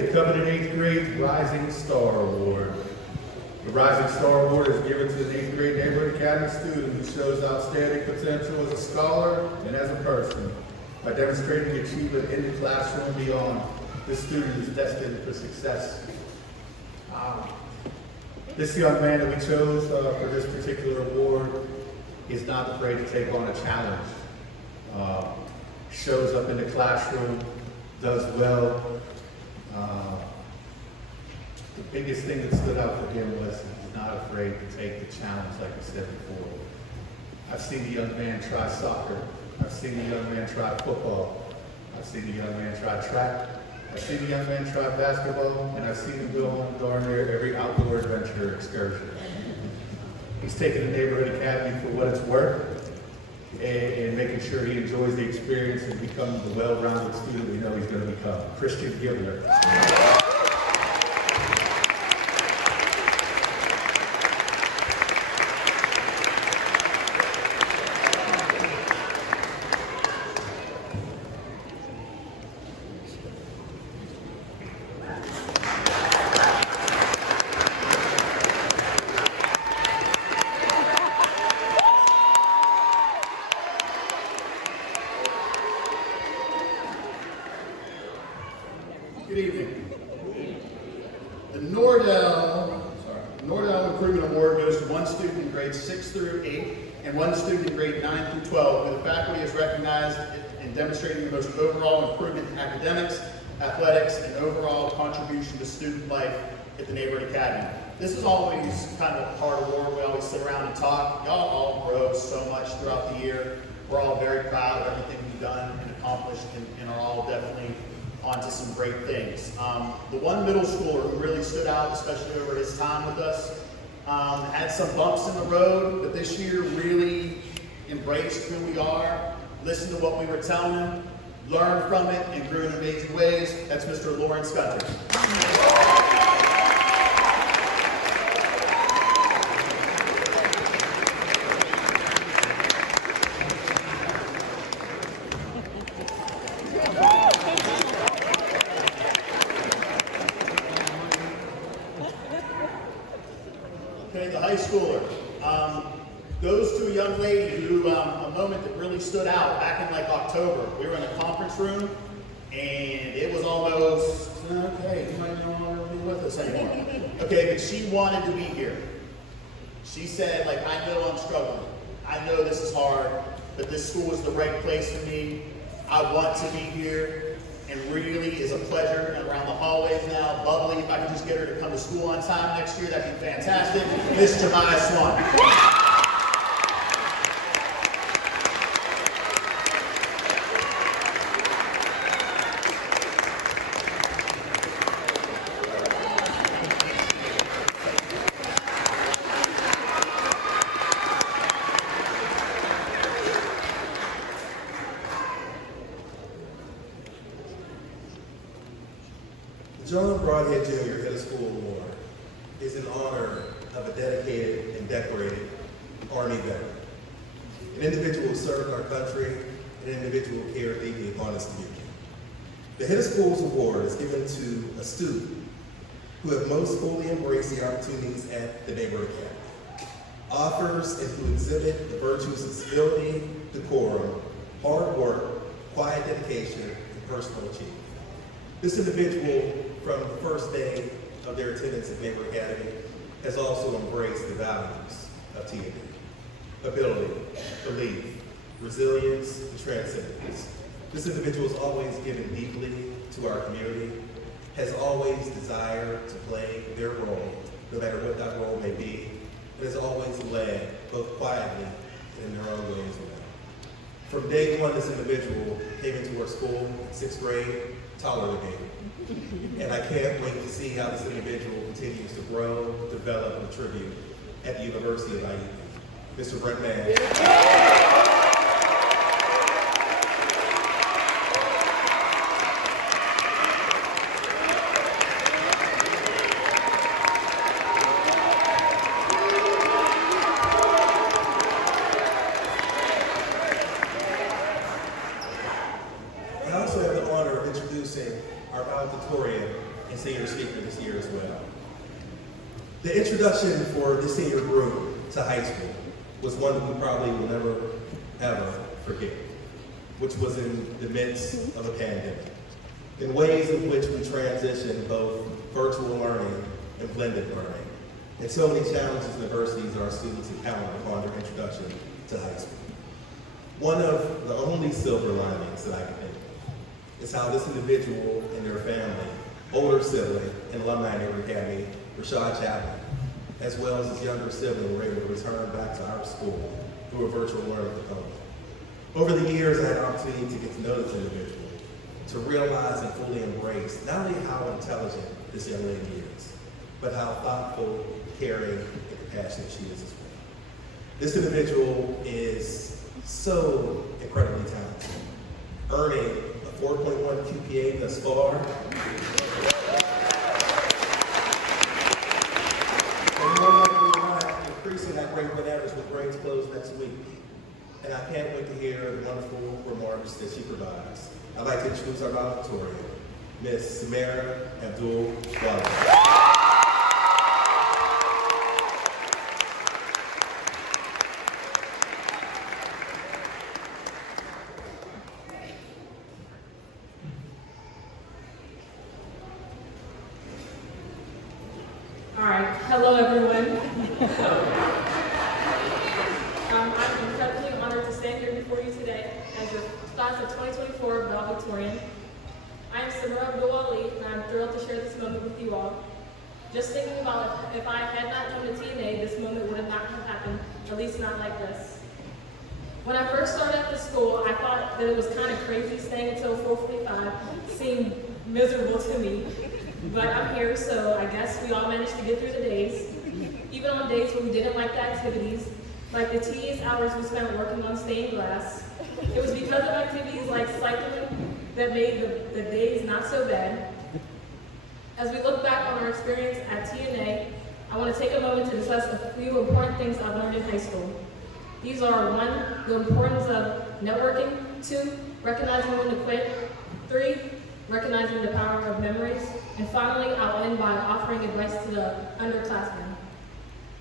the coveted 8th grade Rising Star Award. The Rising Star Award is given to an 8th grade Neighborhood Academy student who shows outstanding potential as a scholar and as a person. By demonstrating achievement in the classroom and beyond, this student is destined for success. This young man that we chose for this particular award is not afraid to take on a challenge. Shows up in the classroom, does well. The biggest thing that stood out for him was he's not afraid to take the challenge, like I said before. I've seen the young man try soccer. I've seen the young man try football. I've seen the young man try track. I've seen the young man try basketball, and I've seen him go on darn near every outdoor adventure excursion. He's taken the Neighborhood Academy for what it's worth, and making sure he enjoys the experience and becomes the well-rounded student we know he's going to become. Christian Gibler. Good evening. The Nordell Improvement Award goes to one student in grades 6 through 8 and one student in grade 9 through 12, where the faculty is recognized in demonstrating the most overall improvement in academics, athletics, and overall contribution to student life at the Neighborhood Academy. This is always kind of a part of the award. We always sit around and talk. Y'all all grow so much throughout the year. We're all very proud of everything we've done and accomplished, and are all definitely onto some great things. The one middle schooler who really stood out, especially over his time with us, had some bumps in the road, but this year really embraced who we are, listened to what we were telling him, learned from it, and grew in amazing ways. That's Mr. Lawrence Gunter. Okay, the high schooler goes to a young lady who, a moment that really stood out back in like October. We were in a conference room, and it was almost, okay, you might no longer be with us anymore. Okay, but she wanted to be here. She said, like, I know I'm struggling. I know this is hard, but this school is the right place for me. I want to be here, and really is a pleasure. And around the hallways now, bubbly. If I could just get her to come to school on time next year, that'd be fantastic. Miss Jemiah Swan. The John Broadhead Jr. Head of School Award is in honor of a dedicated and decorated Army veteran, an individual who served our country, and an individual who cared deeply upon his community. The Head of Schools Award is given to a student who have most fully embraced the opportunities at the Neighborhood Academy, offers and who exhibit the virtues of civility, decorum, hard work, quiet dedication, and personal achievement. This individual, from the first day of their attendance at Neighborhood Academy, has also embraced the values of TNA: ability, belief, resilience, and transcendence. This individual has always given deeply to our community, has always desired to play their role, no matter what that role may be, and has always led, both quietly and in their own ways. From day one, this individual came into our school in 6th grade, taller than me. And I can't wait to see how this individual continues to grow, develop, and contribute at the University of IU. Mr. Brent Mann. introducing our valedictorian and senior speaker this year as well. The introduction for this senior group to high school was one that we probably will never, ever forget, which was in the midst of a pandemic. In ways in which we transitioned both virtual learning and blended learning, and so many challenges and adversities our students encountered upon their introduction to high school. One of the only silver linings that I can think of is how this individual and their family, older sibling and alumni of Neighborhood Academy, Rashad Chapman, as well as his younger sibling, were able to return back to our school through a virtual learning component. Over the years, I had an opportunity to get to know this individual, to realize and fully embrace not only how intelligent this young lady is, but how thoughtful, caring, and compassionate she is as well. This individual is so incredibly talented, earning a 4.1 QPA thus far. And more likely than not, increasing that grade point average with grades closed next week. And I can't wait to hear the wonderful remarks that she provides. I'd like to introduce our valedictorian, Miss Samara Abdul-Wahab. All right, hello everyone. I'm incredibly honored to stand here before you today as the class of 2024 valedictorian. I am Samara Abdul-Wahab, and I'm thrilled to share this moment with you all. Just thinking about if I had not come to TNA, this moment would not have happened, at least not like this. When I first started at the school, I thought that it was kind of crazy staying until 4:45, seemed miserable to me. But I'm here, so I guess we all managed to get through the days. Even on days when we didn't like the activities, like the tedious hours we spent working on stained glass. It was because of activities like cycling that made the days not so bad. As we look back on our experience at TNA, I want to take a moment to discuss a few important things I've learned in high school. These are 1, the importance of networking, 2, recognizing when to quit, 3, recognizing the power of memories, and finally, I'll end by offering advice to the underclassmen.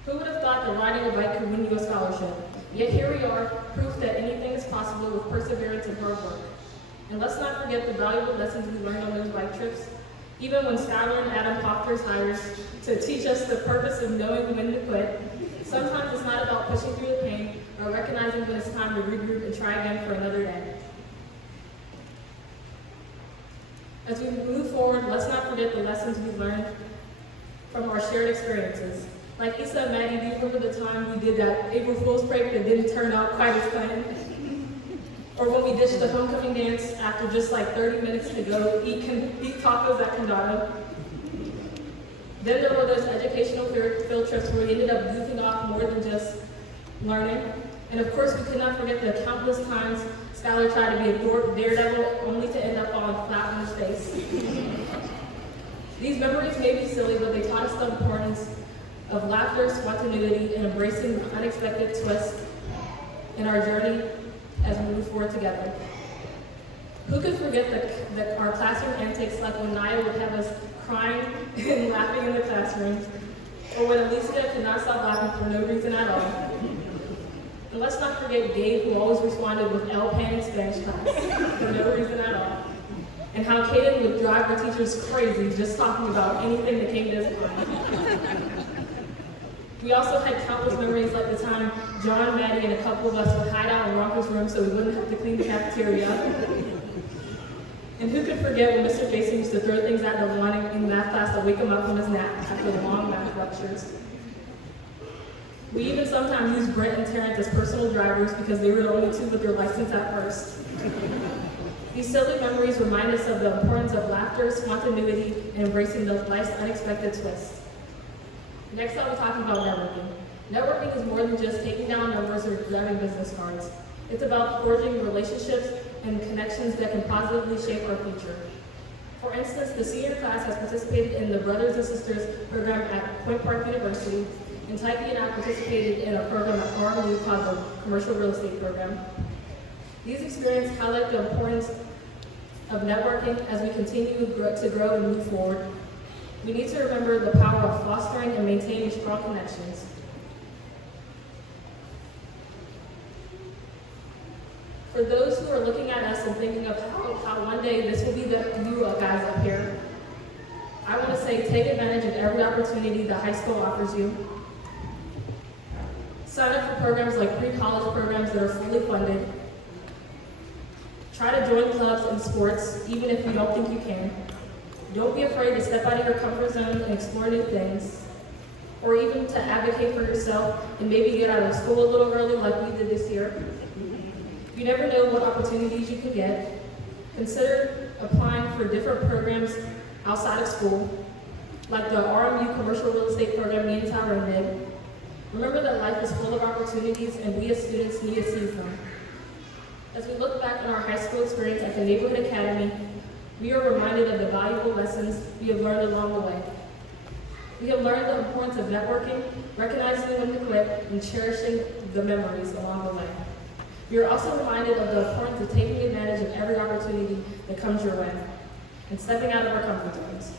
Who would have thought that riding a bike could win you a scholarship? Yet here we are, proof that anything is possible with perseverance and hard work. And let's not forget the valuable lessons we learned on those bike trips, even when Skylar and Adam popped their tires to teach us the purpose of knowing when to quit. Sometimes it's not about pushing through the pain or recognizing when it's time to regroup and try again for another day. As we move forward, let's not forget the lessons we've learned from our shared experiences. Like Issa and Maddie, do you remember the time we did that April Fool's prank that didn't turn out quite as planned? Or when we ditched the homecoming dance after just like 30 minutes to go eat tacos at Condado? Then there were those educational field trips where we ended up goofing off more than just learning. And of course, we could not forget the countless times Skylar tried to be a daredevil only to end up falling flat on his face. These memories may be silly, but they taught us the importance of laughter, spontaneity, and embracing the unexpected twists in our journey as we move forward together. Who could forget our classroom antics, like when Naya would have us crying and laughing in the classroom, or when Alicia could not stop laughing for no reason at all. And let's not forget Gabe, who always responded with El Pan in Spanish class for no reason at all. And how Kaden would drive our teachers crazy just talking about anything that came to his mind. We also had countless memories like the time John, Maddie, and a couple of us would hide out in Rocker's room so we wouldn't have to clean the cafeteria. And who could forget when Mr. Jason used to throw things at Delvon in math class to wake him up from his nap after the long math lectures. We even sometimes used Brent and Terrence as personal drivers because they were the only two with their license at first. These silly memories remind us of the importance of laughter, spontaneity, and embracing life's unexpected twists. Next, I'll be talking about networking. Networking is more than just taking down numbers or grabbing business cards. It's about forging relationships and connections that can positively shape our future. For instance, the senior class has participated in the Brothers and Sisters program at Point Park University, and Tyke and I participated in a program at RMU called the Commercial Real Estate Program. These experiences highlight the importance of networking as we continue to grow and move forward. We need to remember the power of fostering and maintaining strong connections. For those who are looking at us and thinking of how one day this will be you guys up here, I want to say take advantage of every opportunity the high school offers you. Sign up for programs like pre-college programs that are fully funded. Try to join clubs and sports, even if you don't think you can. Don't be afraid to step out of your comfort zone and explore new things, or even to advocate for yourself and maybe get out of school a little early like we did this year. You never know what opportunities you can get. Consider applying for different programs outside of school, like the RMU Commercial Real Estate Program me and Tyra did. Remember that life is full of opportunities and we as students need to seize them. As we look back on our high school experience at the Neighborhood Academy, we are reminded of the valuable lessons we have learned along the way. We have learned the importance of networking, recognizing when to quit, and cherishing the memories along the way. We are also reminded of the importance of taking advantage of every opportunity that comes your way and stepping out of our comfort zones.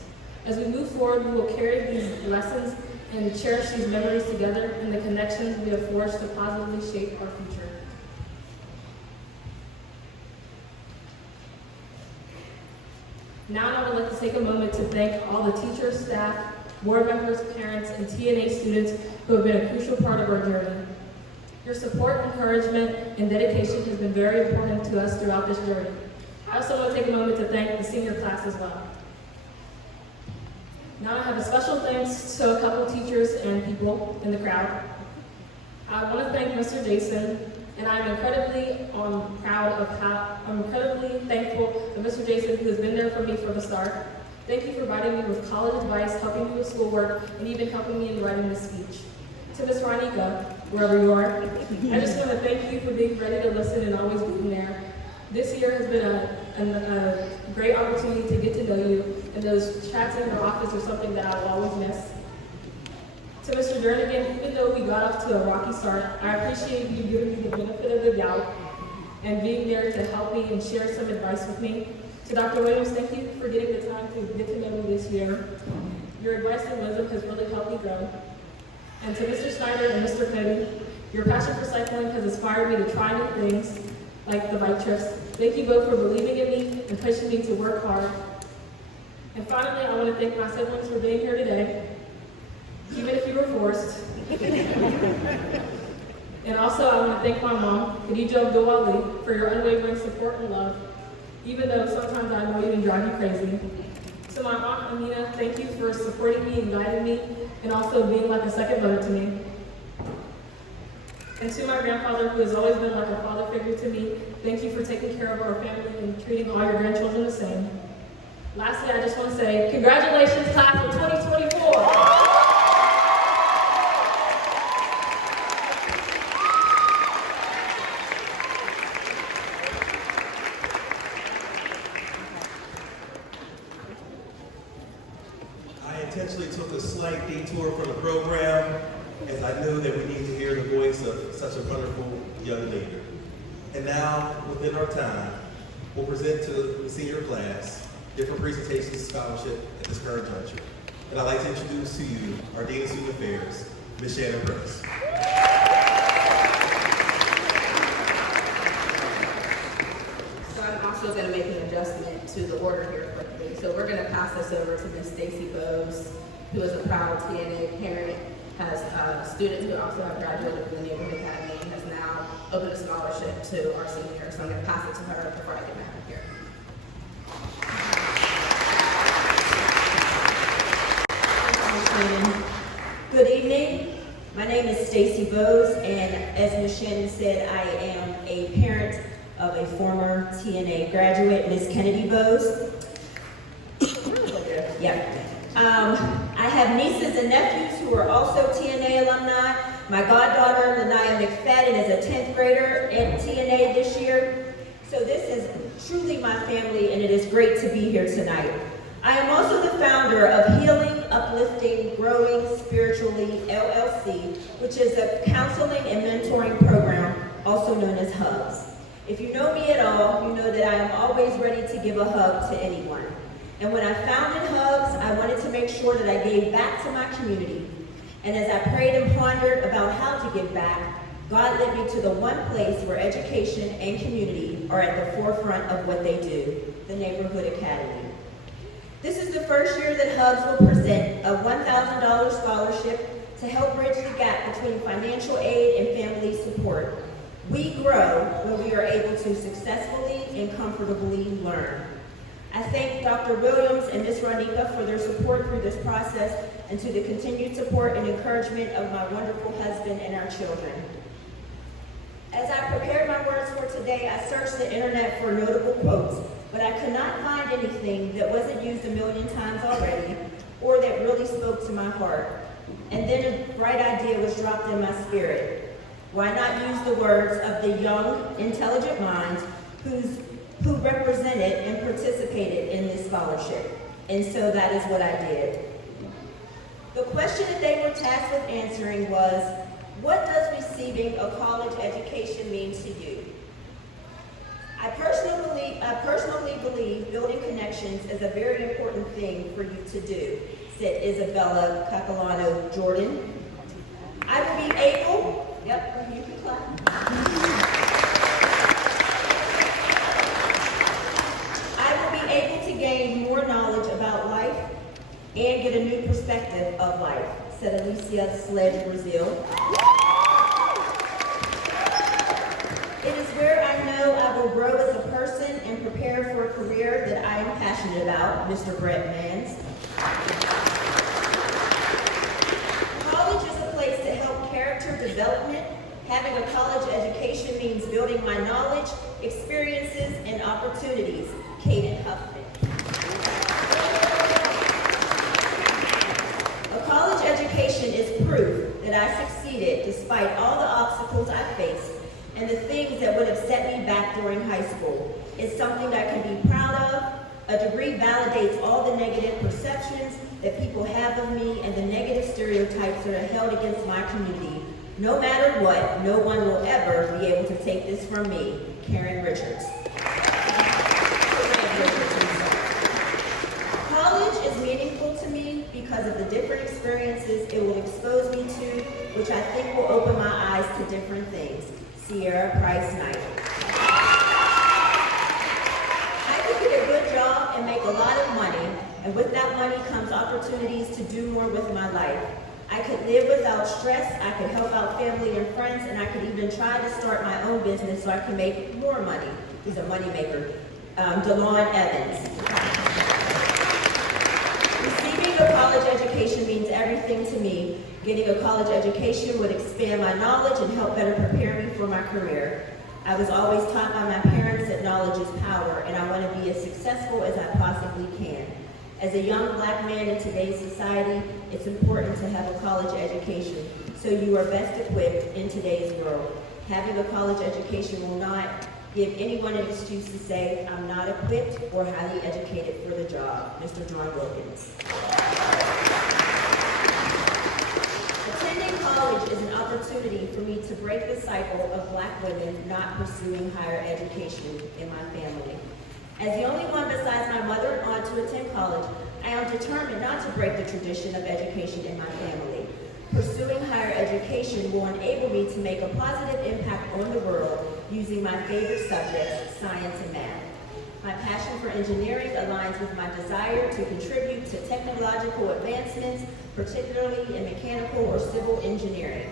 As we move forward, we will carry these lessons and cherish these memories together and the connections we have forged to positively shape our future. Now I would like to take a moment to thank all the teachers, staff, board members, parents, and TNA students who have been a crucial part of our journey. Your support, encouragement, and dedication has been very important to us throughout this journey. I also want to take a moment to thank the senior class as well. Now I have a special thanks to a couple teachers and people in the crowd. I want to thank Mr. Jason, and I'm incredibly I'm incredibly thankful to Mr. Jason, who has been there for me from the start. Thank you for providing me with college advice, helping me with schoolwork, and even helping me in writing this speech. To Ms. Ronika, wherever you are, I just want to thank you for being ready to listen and always being there. This year has been a great opportunity to get to know you, and those chats in the office are something that I will always miss. To Mr. Jernigan, even though we got off to a rocky start, I appreciate you giving me the benefit of the doubt and being there to help me and share some advice with me. To Dr. Williams, thank you for getting the time to get to know me this year. Your advice and wisdom has really helped me grow. And to Mr. Snyder and Mr. Cody, your passion for cycling has inspired me to try new things, like the bike trips. Thank you both for believing in me and pushing me to work hard. And finally, I want to thank my siblings for being here today, even if you were forced. And also, I want to thank my mom, Khadija Abdul-Ali, for your unwavering support and love, even though sometimes I know you can drive you crazy. To my aunt, Amina, thank you for supporting me and guiding me, and also being like a second mother to me. And to my grandfather, who has always been like a father figure to me, thank you for taking care of our family and treating all your grandchildren the same. Lastly, I just want to say, congratulations, class of 2024. I intentionally took a slight detour from the program as I knew that we need to hear the voice of such a wonderful young leader. And now, within our time, we'll present to the senior class different presentations of scholarship at this current juncture. And I'd like to introduce to you our Dean of Student Affairs, Ms. Shannon Press. So I'm also going to make an adjustment to the order here quickly. So we're going to pass this over to Ms. Stacy Bowes, who is a proud TNA parent, has a student who also have graduated from the Neighborhood Academy, and has now opened a scholarship to our senior. So I'm going to pass it to her before I get back here. Good evening. My name is Stacy Bowes, and as Ms. Shannon said, I am a parent of a former TNA graduate, Ms. Kennedy Bowes. Yeah. I have nieces and nephews who are also TNA alumni. My goddaughter, Lanaya McFadden, is a 10th grader at TNA this year. So this is truly my family, and it is great to be here tonight. I am also the founder of Healing, Uplifting, Growing Spiritually, LLC, which is a counseling and mentoring program, also known as HUBS. If you know me at all, you know that I am always always ready to give a hug to anyone. And when I founded Hugs, I wanted to make sure that I gave back to my community. And as I prayed and pondered about how to give back, God led me to the one place where education and community are at the forefront of what they do, the Neighborhood Academy. This is the first year that Hugs will present a $1,000 scholarship to help bridge the gap between financial aid and family support. We grow when we are able to successfully and comfortably learn. I thank Dr. Williams and Ms. Ronika for their support through this process and to the continued support and encouragement of my wonderful husband and our children. As I prepared my words for today, I searched the internet for notable quotes, but I could not find anything that wasn't used a million times already or that really spoke to my heart. And then a bright idea was dropped in my spirit. Why not use the words of the young, intelligent minds who represented and participated in this scholarship? And so that is what I did. The question that they were tasked with answering was, what does receiving a college education mean to you? I personally believe building connections is a very important thing for you to do, said Isabella Catalano Jordan. I will be able, yep, you can clap. I will be able to gain more knowledge about life and get a new perspective of life, said Alicia Sledge Brazil. It is where I know I will grow as a person and prepare for a career that I am passionate about, Mr. Brett Mans. College is a place to help character development. Having a college education means building my knowledge, experiences, and opportunities, Kaden Huffman. A college education is proof that I succeeded despite all the obstacles I faced and the things that would have set me back during high school. It's something I can be proud of. A degree validates all the negative perceptions that people have of me and the negative stereotypes that are held against my community. No matter what, no one will ever be able to take this from me, Karen Richards. College is meaningful to me because of the different experiences it will expose me to, which I think will open my eyes to different things. Sierra Price Knight. I could get a good job and make a lot of money, and with that money comes opportunities to do more with my life. I could live without stress, I could help out family and friends, and I could even try to start my own business so I can make more money. He's a money maker. DeLon Evans. Receiving a college education means everything to me. Getting a college education would expand my knowledge and help better prepare me for my career. I was always taught by my parents that knowledge is power, and I want to be as successful as I possibly can. As a young black man in today's society, it's important to have a college education, so you are best equipped in today's world. Having a college education will not give anyone an excuse to say, I'm not equipped or highly educated for the job. Mr. John Wilkins. Attending college is an opportunity for me to break the cycle of black women not pursuing higher education in my family. As the only one besides my mother and aunt to attend college, I am determined not to break the tradition of education in my family. Pursuing higher education will enable me to make a positive impact on the world using my favorite subjects, science and math. My passion for engineering aligns with my desire to contribute to technological advancements, particularly in mechanical or civil engineering.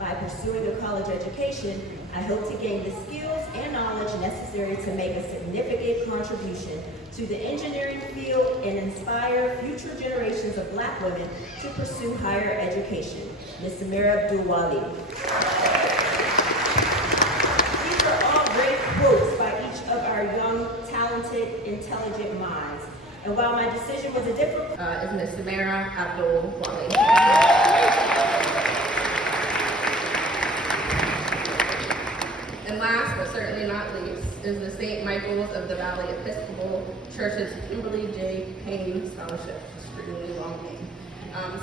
By pursuing a college education, I hope to gain the skills and knowledge necessary to make a significant contribution to the engineering field and inspire future generations of black women to pursue higher education. Ms. Samira Abdul-Wali. These are all great quotes by each of our young, talented, intelligent minds. And while my decision was a different... is Ms. Samira Abdul-Wali. And last but certainly not least is the St. Michael's of the Valley Episcopal Church's Kimberly J. Payne Scholarship. It's a really long name.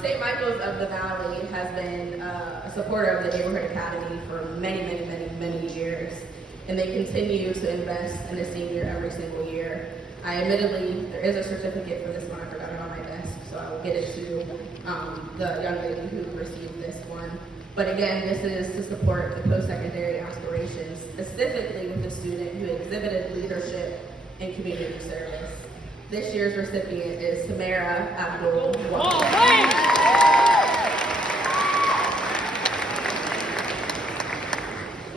St. Michael's of the Valley has been a supporter of the Neighborhood Academy for many, many, many, many years. and they continue to invest in a senior every single year. Admittedly, there is a certificate for this one. I forgot it on my desk, so I will get it to the young lady who received this one. But again, this is to support the post-secondary aspirations, specifically with a student who exhibited leadership and community service. This year's recipient is Samara Abdul.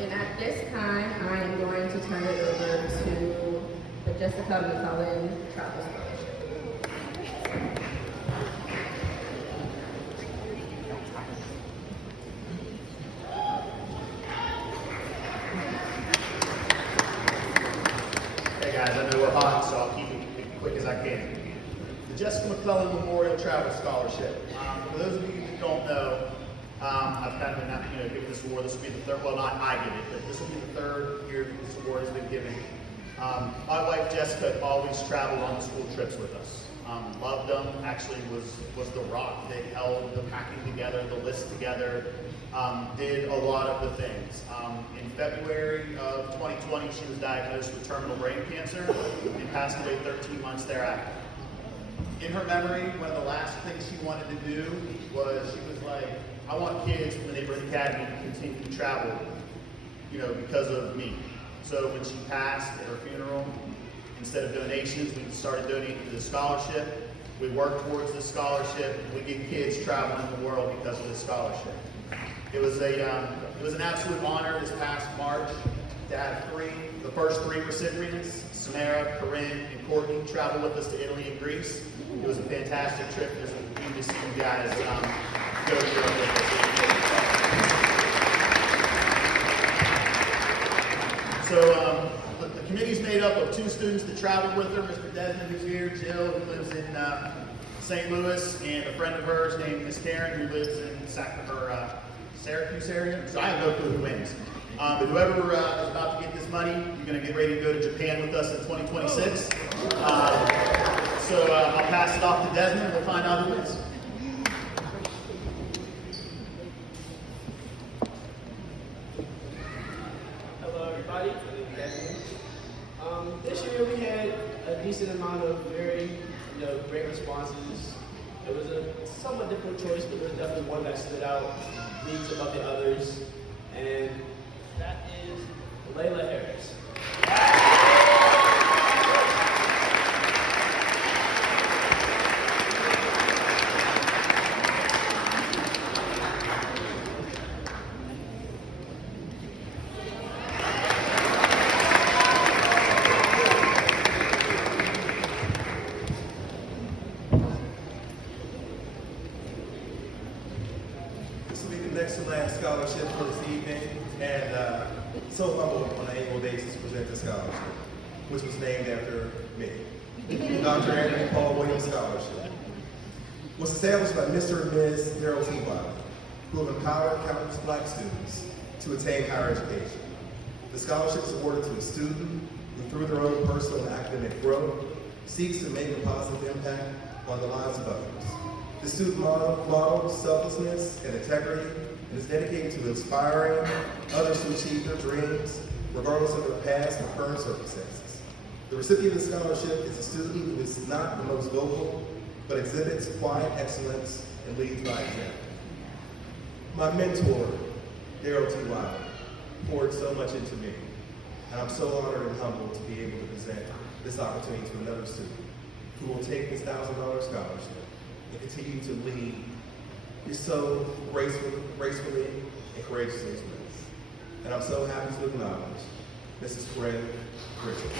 And at this time, I am going to turn it over to the Jessica McCullen Travel Scholarship. Hey guys, I know we're hot, so I'll keep it as quick as I can. The Jessica McClellan Memorial Travel Scholarship. For those of you that don't know, I've kind of been, giving this award. This will be the third. Well, not I give it, but this will be the third year that this award has been given. My wife Jessica always traveled on the school trips with us. Loved them. Actually, was the rock that held the packing together, the list together. Did a lot of the things. In February of 2020, she was diagnosed with terminal brain cancer and passed away 13 months thereafter. In her memory, one of the last things she wanted to do was, she was like, I want kids from the neighborhood academy to continue to travel, because of me. So when she passed at her funeral, instead of donations, we started donating to the scholarship. We worked towards the scholarship. We get kids traveling the world because of the scholarship. It was an absolute honor this past March to have the first three recipients, Samara, Corinne, and Courtney, travel with us to Italy and Greece. It was a fantastic trip. It was a dream to see you guys go to Europe with us. So the committee's made up of two students that traveled with her, Mr. Desmond, who's here, Jill, who lives in St. Louis, and a friend of hers named Miss Karen, who lives in Syracuse area. So I have no clue who wins. But whoever is about to get this money, you're going to get ready to go to Japan with us in 2026. So I'll pass it off to Desmond, and we'll find out who wins. Hello, everybody. My name is Desmond. This year we had a decent amount of very, great responses. It was a somewhat difficult choice, but there was definitely one that stood out, leagues above the others, and that is Layla Harris. This will be the next to last scholarship for this evening, and so humbled on an annual basis to present this scholarship, which was named after me. Dr. Anthony Paul Williams Scholarship was established by Mr. and Ms. Daryl T. Wilder, who have empowered countless Black students to attain higher education. The scholarship is awarded to a student who, through their own personal and academic growth, seeks to make a positive impact on the lives of others. The student models selflessness and integrity and is dedicated to inspiring others to achieve their dreams, regardless of their past or current circumstances. The recipient of the scholarship is a student who is not the most vocal, but exhibits quiet excellence and leads by example. My mentor, Daryl T. Wilder, poured so much into me, and I'm so honored and humbled to be able to present this opportunity to another student who will take this $1,000 scholarship and continue to lead so gracefully and courageously as well. And I'm so happy to acknowledge Mrs. Corinne Richards.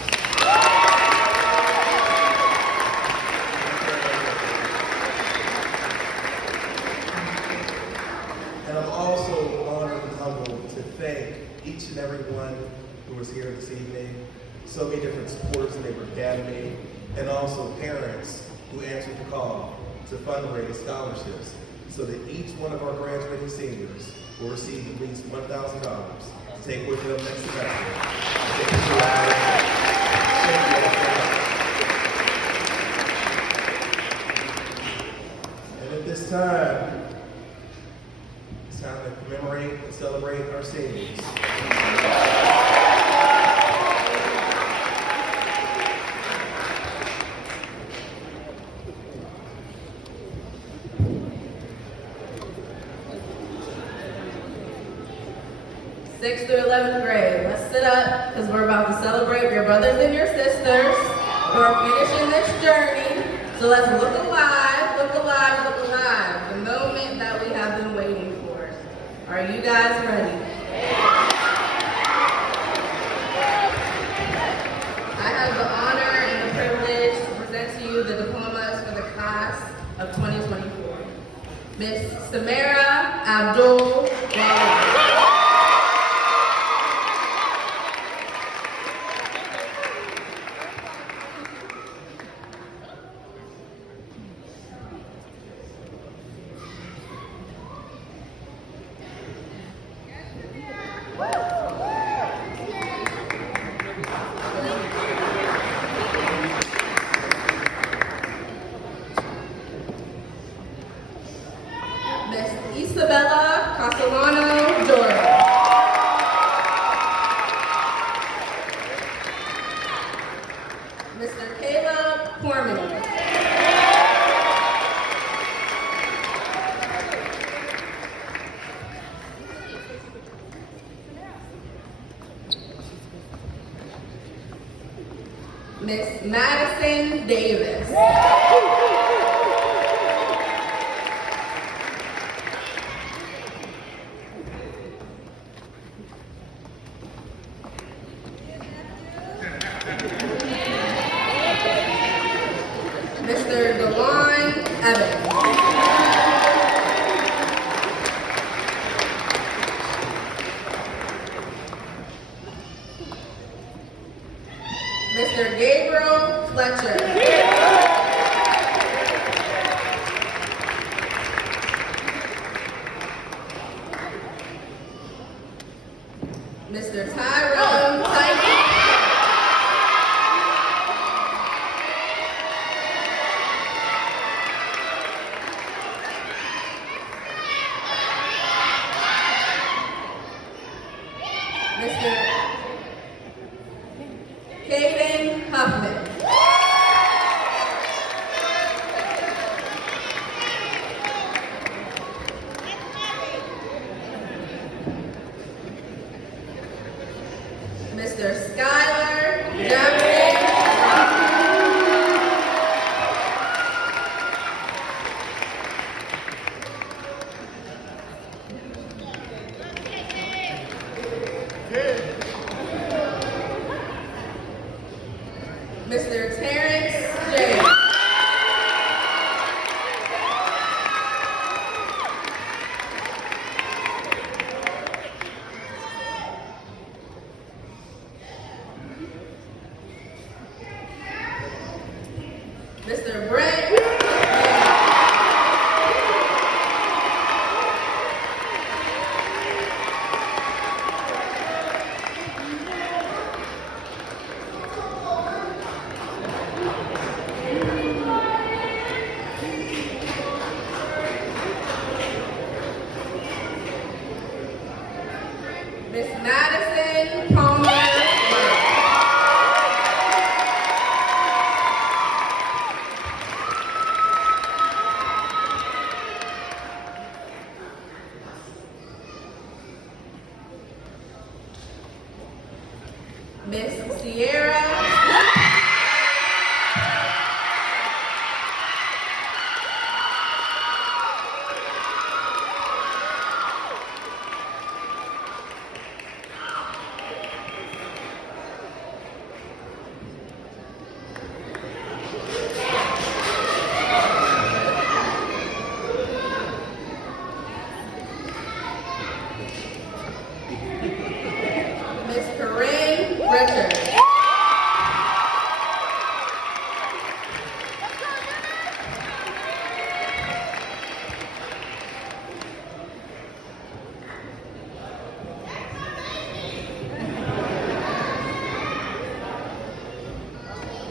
And I'm also honored and humbled to thank each and every one who was here this evening, so many different supporters in Neighborhood Academy, and also parents who answered the call to fundraise scholarships so that each one of our graduating seniors will receive at least $1,000 to take with them next semester. And at this time, it's time to commemorate and celebrate our seniors. 6th through 11th grade. Let's sit up because we're about to celebrate your brothers and your sisters who are finishing this journey. So let's look alive, look alive, look alive. The moment that we have been waiting for. Are you guys ready? I have the honor and the privilege to present to you the diplomas for the class of 2024. Miss Samara Abdul Wahab. Miss Isabella Castellano Jordan. Mr. Caleb Corman. Miss Madison Davis. Mr. DeLon Evans. Mr. Gabriel Fletcher. Mr. Tyrone Tyson. Mr. Kaden Huffman. Mr. Skylar Jeffrey. Mr. Terrence James. Mr. Brett. Miss Madison Palmer. Miss Sierra. Miss Corinne Richards.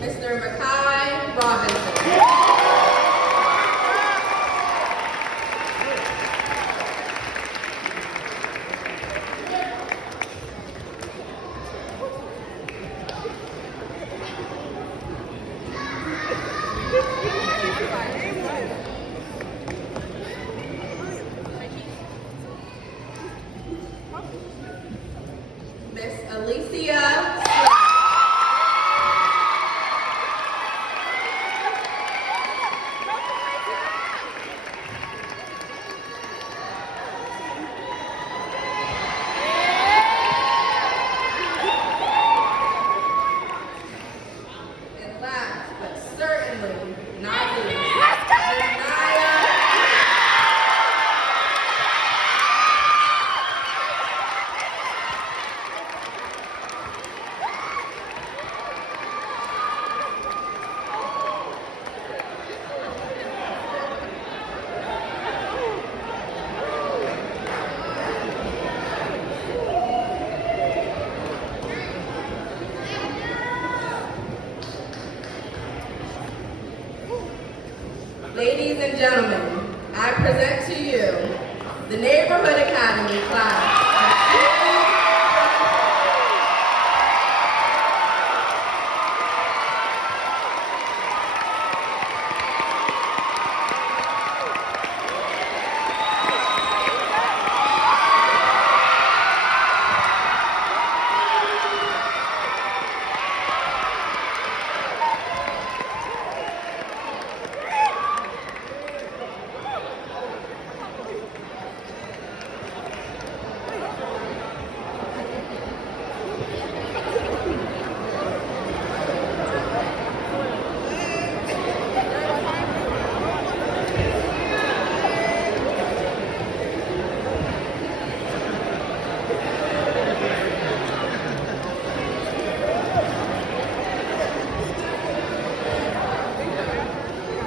Mr. Mackay Robinson. certainly not least, Naya. Ladies and gentlemen, I present to you the Neighborhood Academy class.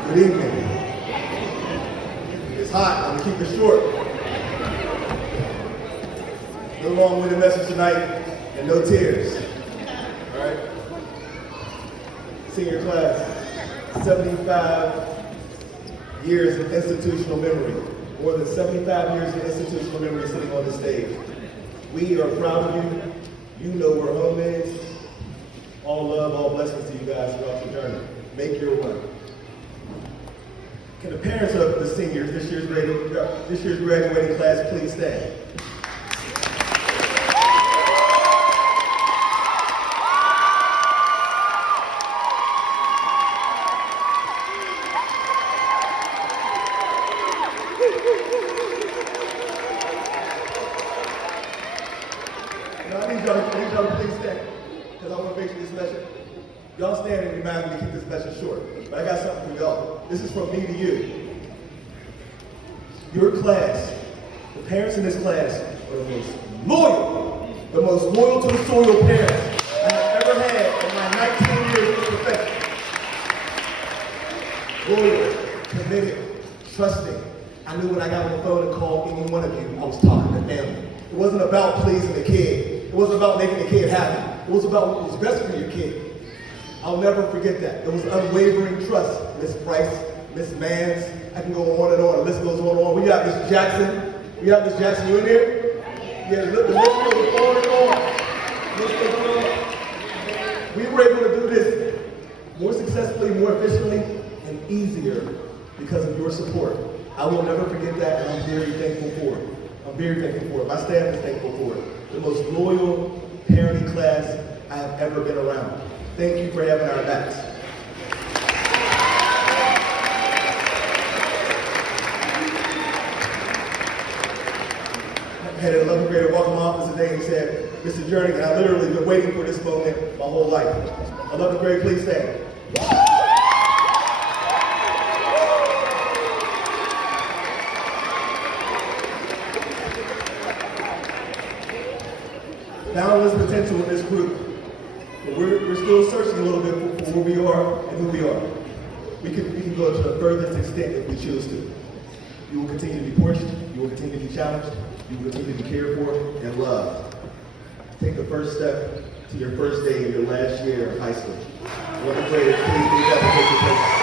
Good evening. It's hot, I'm gonna keep it short. No long-winded message tonight, and no tears. All right? Senior class, 75 years of institutional memory. More than 75 years of institutional memory sitting on the stage. We are proud of you. You know where home is. All love, all blessings to you guys throughout the journey. Make your way. Can the parents of the seniors, this year's graduating class, please stand? Now I need y'all to please stand, because I want to make sure this message, y'all stand and remind me to keep this message short. But I got something for y'all. This is from me to you. Your class, the parents in this class are the most loyal to the soil parents I have ever had in my 19 years of profession. Loyal, committed, trusting. I knew when I got on the phone and called any one of you, I was talking to family. It wasn't about pleasing the kid. It wasn't about making the kid happy. It was about what was best for your kid. I'll never forget that. There was unwavering trust. Miss Bryce, Miss Mans, I can go on and on. The list goes on and on. We got Miss Jackson. We got Miss Jackson. You in here? Yeah, the list goes on and on. The list goes on. We were able to do this more successfully, more efficiently, and easier because of your support. I will never forget that, and I'm very thankful for it. I'm very thankful for it. My staff is thankful for it. The most loyal parenting class I have ever been around. Thank you for having our backs. I had an 11th grader walk in my office today and said, Mr. Jernigan, I literally been waiting for this moment my whole life. 11th grade, please stand. Boundless potential in this group. But we're still searching a little bit for where we are and who we are. We can go to the furthest extent if we choose to. You will continue to be pushed, you will continue to be challenged, you will continue to be cared for and loved. Take the first step to your first day in your last year of high school. 11th graders, please do that participation.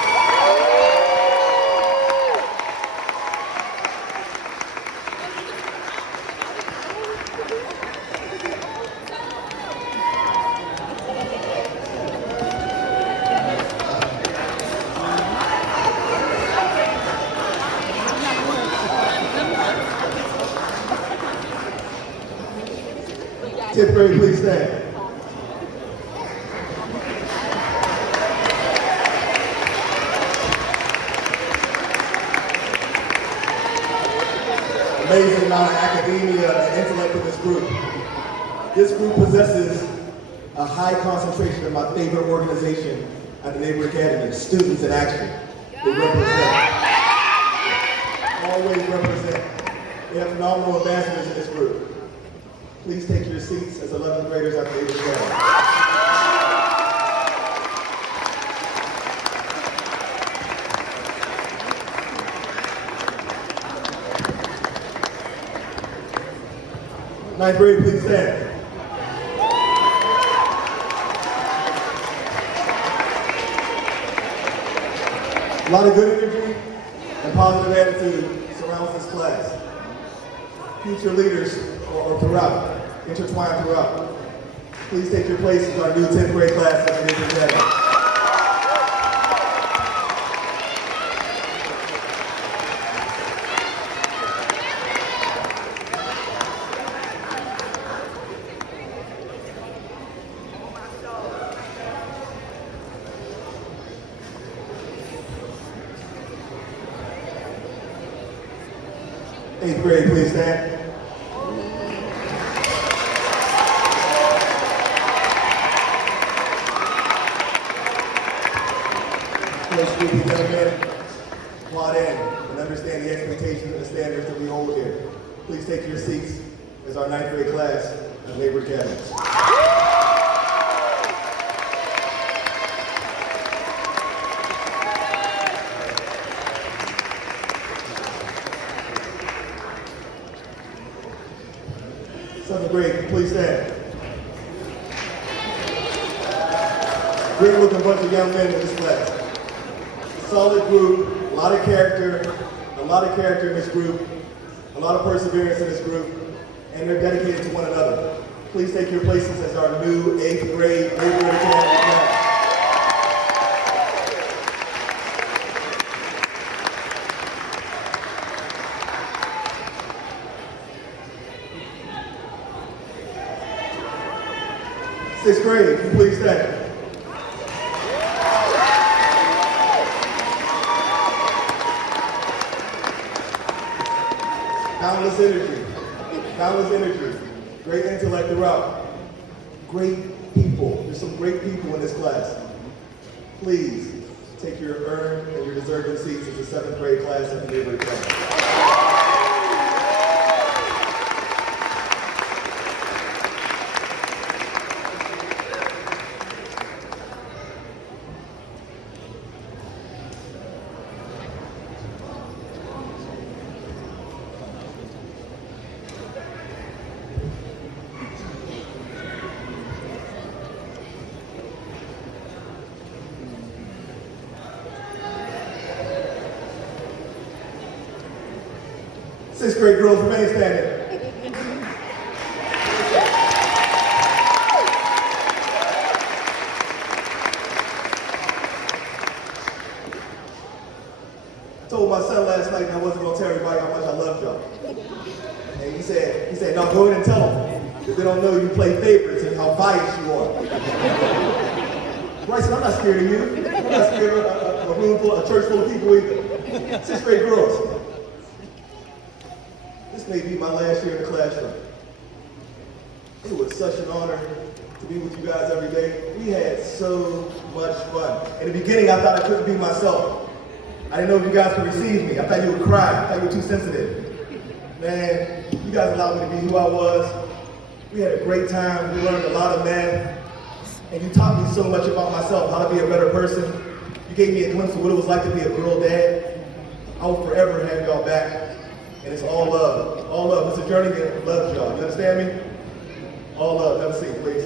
10th grade, please stand. Amazing amount of academia and intellect in this group. This group possesses a high concentration of my favorite organization at the Neighborhood Academy, students in action. They represent. Always represent. We have phenomenal ambassadors in this group. Please take your seats as 11th graders at the Neighborhood Academy. Ninth grade, please stand. A lot of good energy and positive attitude surrounds this class. Future leaders are throughout, intertwined throughout. Please take your places in our new 10th grade class at the Neighborhood Academy. Eighth grade, please stand. First group of young men, plot in and understand the expectations and the standards that we hold here. Please take your seats as our 9th grade class of Neighborhood Academy. Seventh grade, please stand. Great looking bunch of young men in this class. Solid group, a lot of character in this group, a lot of perseverance in this group, and they're dedicated to one another. Please take your places as our new 8th grade Neighborhood Academy class. Sixth grade, can you please stand? Boundless energy, great intellect throughout, great people. There's some great people in this class. Please take your earned and your deserving seats as the 7th grade class at the Neighborhood Academy. Sixth grade girls, remain standing. I told my son last night I wasn't gonna tell everybody how much I loved y'all. And he said, no, go ahead and tell them. Because they don't know you play favorites and how biased you are. Bryson, I'm not scared of you. I'm not scared of a room full, a church full of people either. Sixth grade girls. This may be my last year in the classroom. It was such an honor to be with you guys every day. We had so much fun. In the beginning, I thought I couldn't be myself. I didn't know if you guys could receive me. I thought you would cry. I thought you were too sensitive. Man, you guys allowed me to be who I was. We had a great time. We learned a lot of math. And you taught me so much about myself, how to be a better person. You gave me a glimpse of what it was like to be a girl dad. I will forever have y'all back. And it's all love. All love. It's a journey that loves y'all. You understand me? All love. Have a seat, please.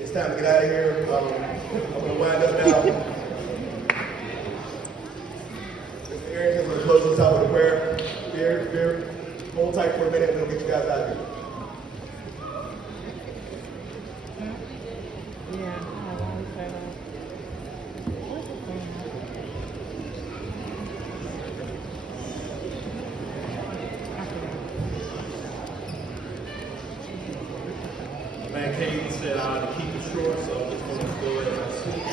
It's time to get out of here. I'm going to wind up now. Mr. Aaron is going to close us out with a prayer. Beer. Hold tight for a minute and we'll get you guys out of here. Man, Katie said to keep it short, so I'm just going to go ahead and speak.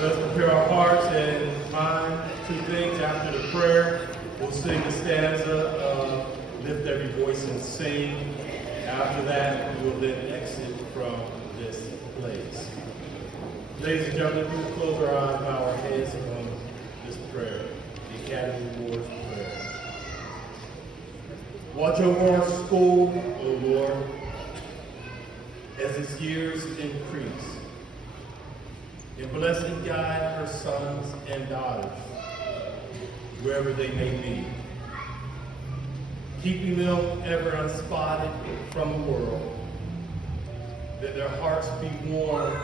Let's prepare our hearts and mind. Two things after the prayer. We'll sing the stanza of lift every voice and sing. After that, we will then exit from this place. Ladies and gentlemen, we will close our eyes, bow our heads on this prayer, the Academy Awards prayer. Watch over our school, O Lord, as its years increase. And bless and guide her sons and daughters, wherever they may be, keeping them ever unspotted from the world, that their hearts be warm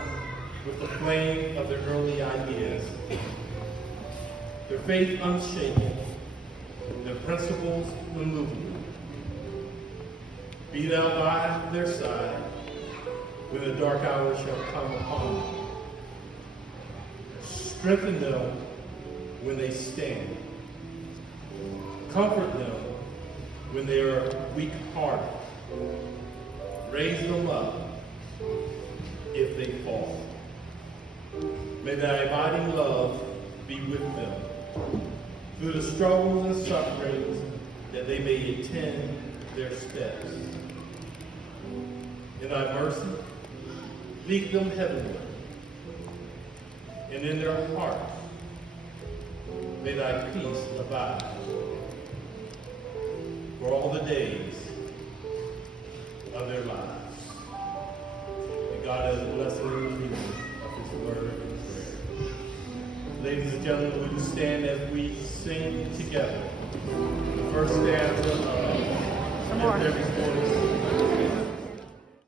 with the flame of their early ideas, their faith unshaken, their principles immovable. Be thou by their side when the dark hour shall come upon them. Strengthen them when they stand. Comfort them when they are weak-hearted. Raise them up if they fall. May thy abiding love be with them through the struggles and sufferings, that they may attend their steps. In thy mercy, lead them heavenward, and in their hearts may thy peace abide for all the days of their lives. May God has a blessing in the reading of his word and prayer. Ladies and gentlemen, would you stand as we sing together the first stanza of Lift Every Voice.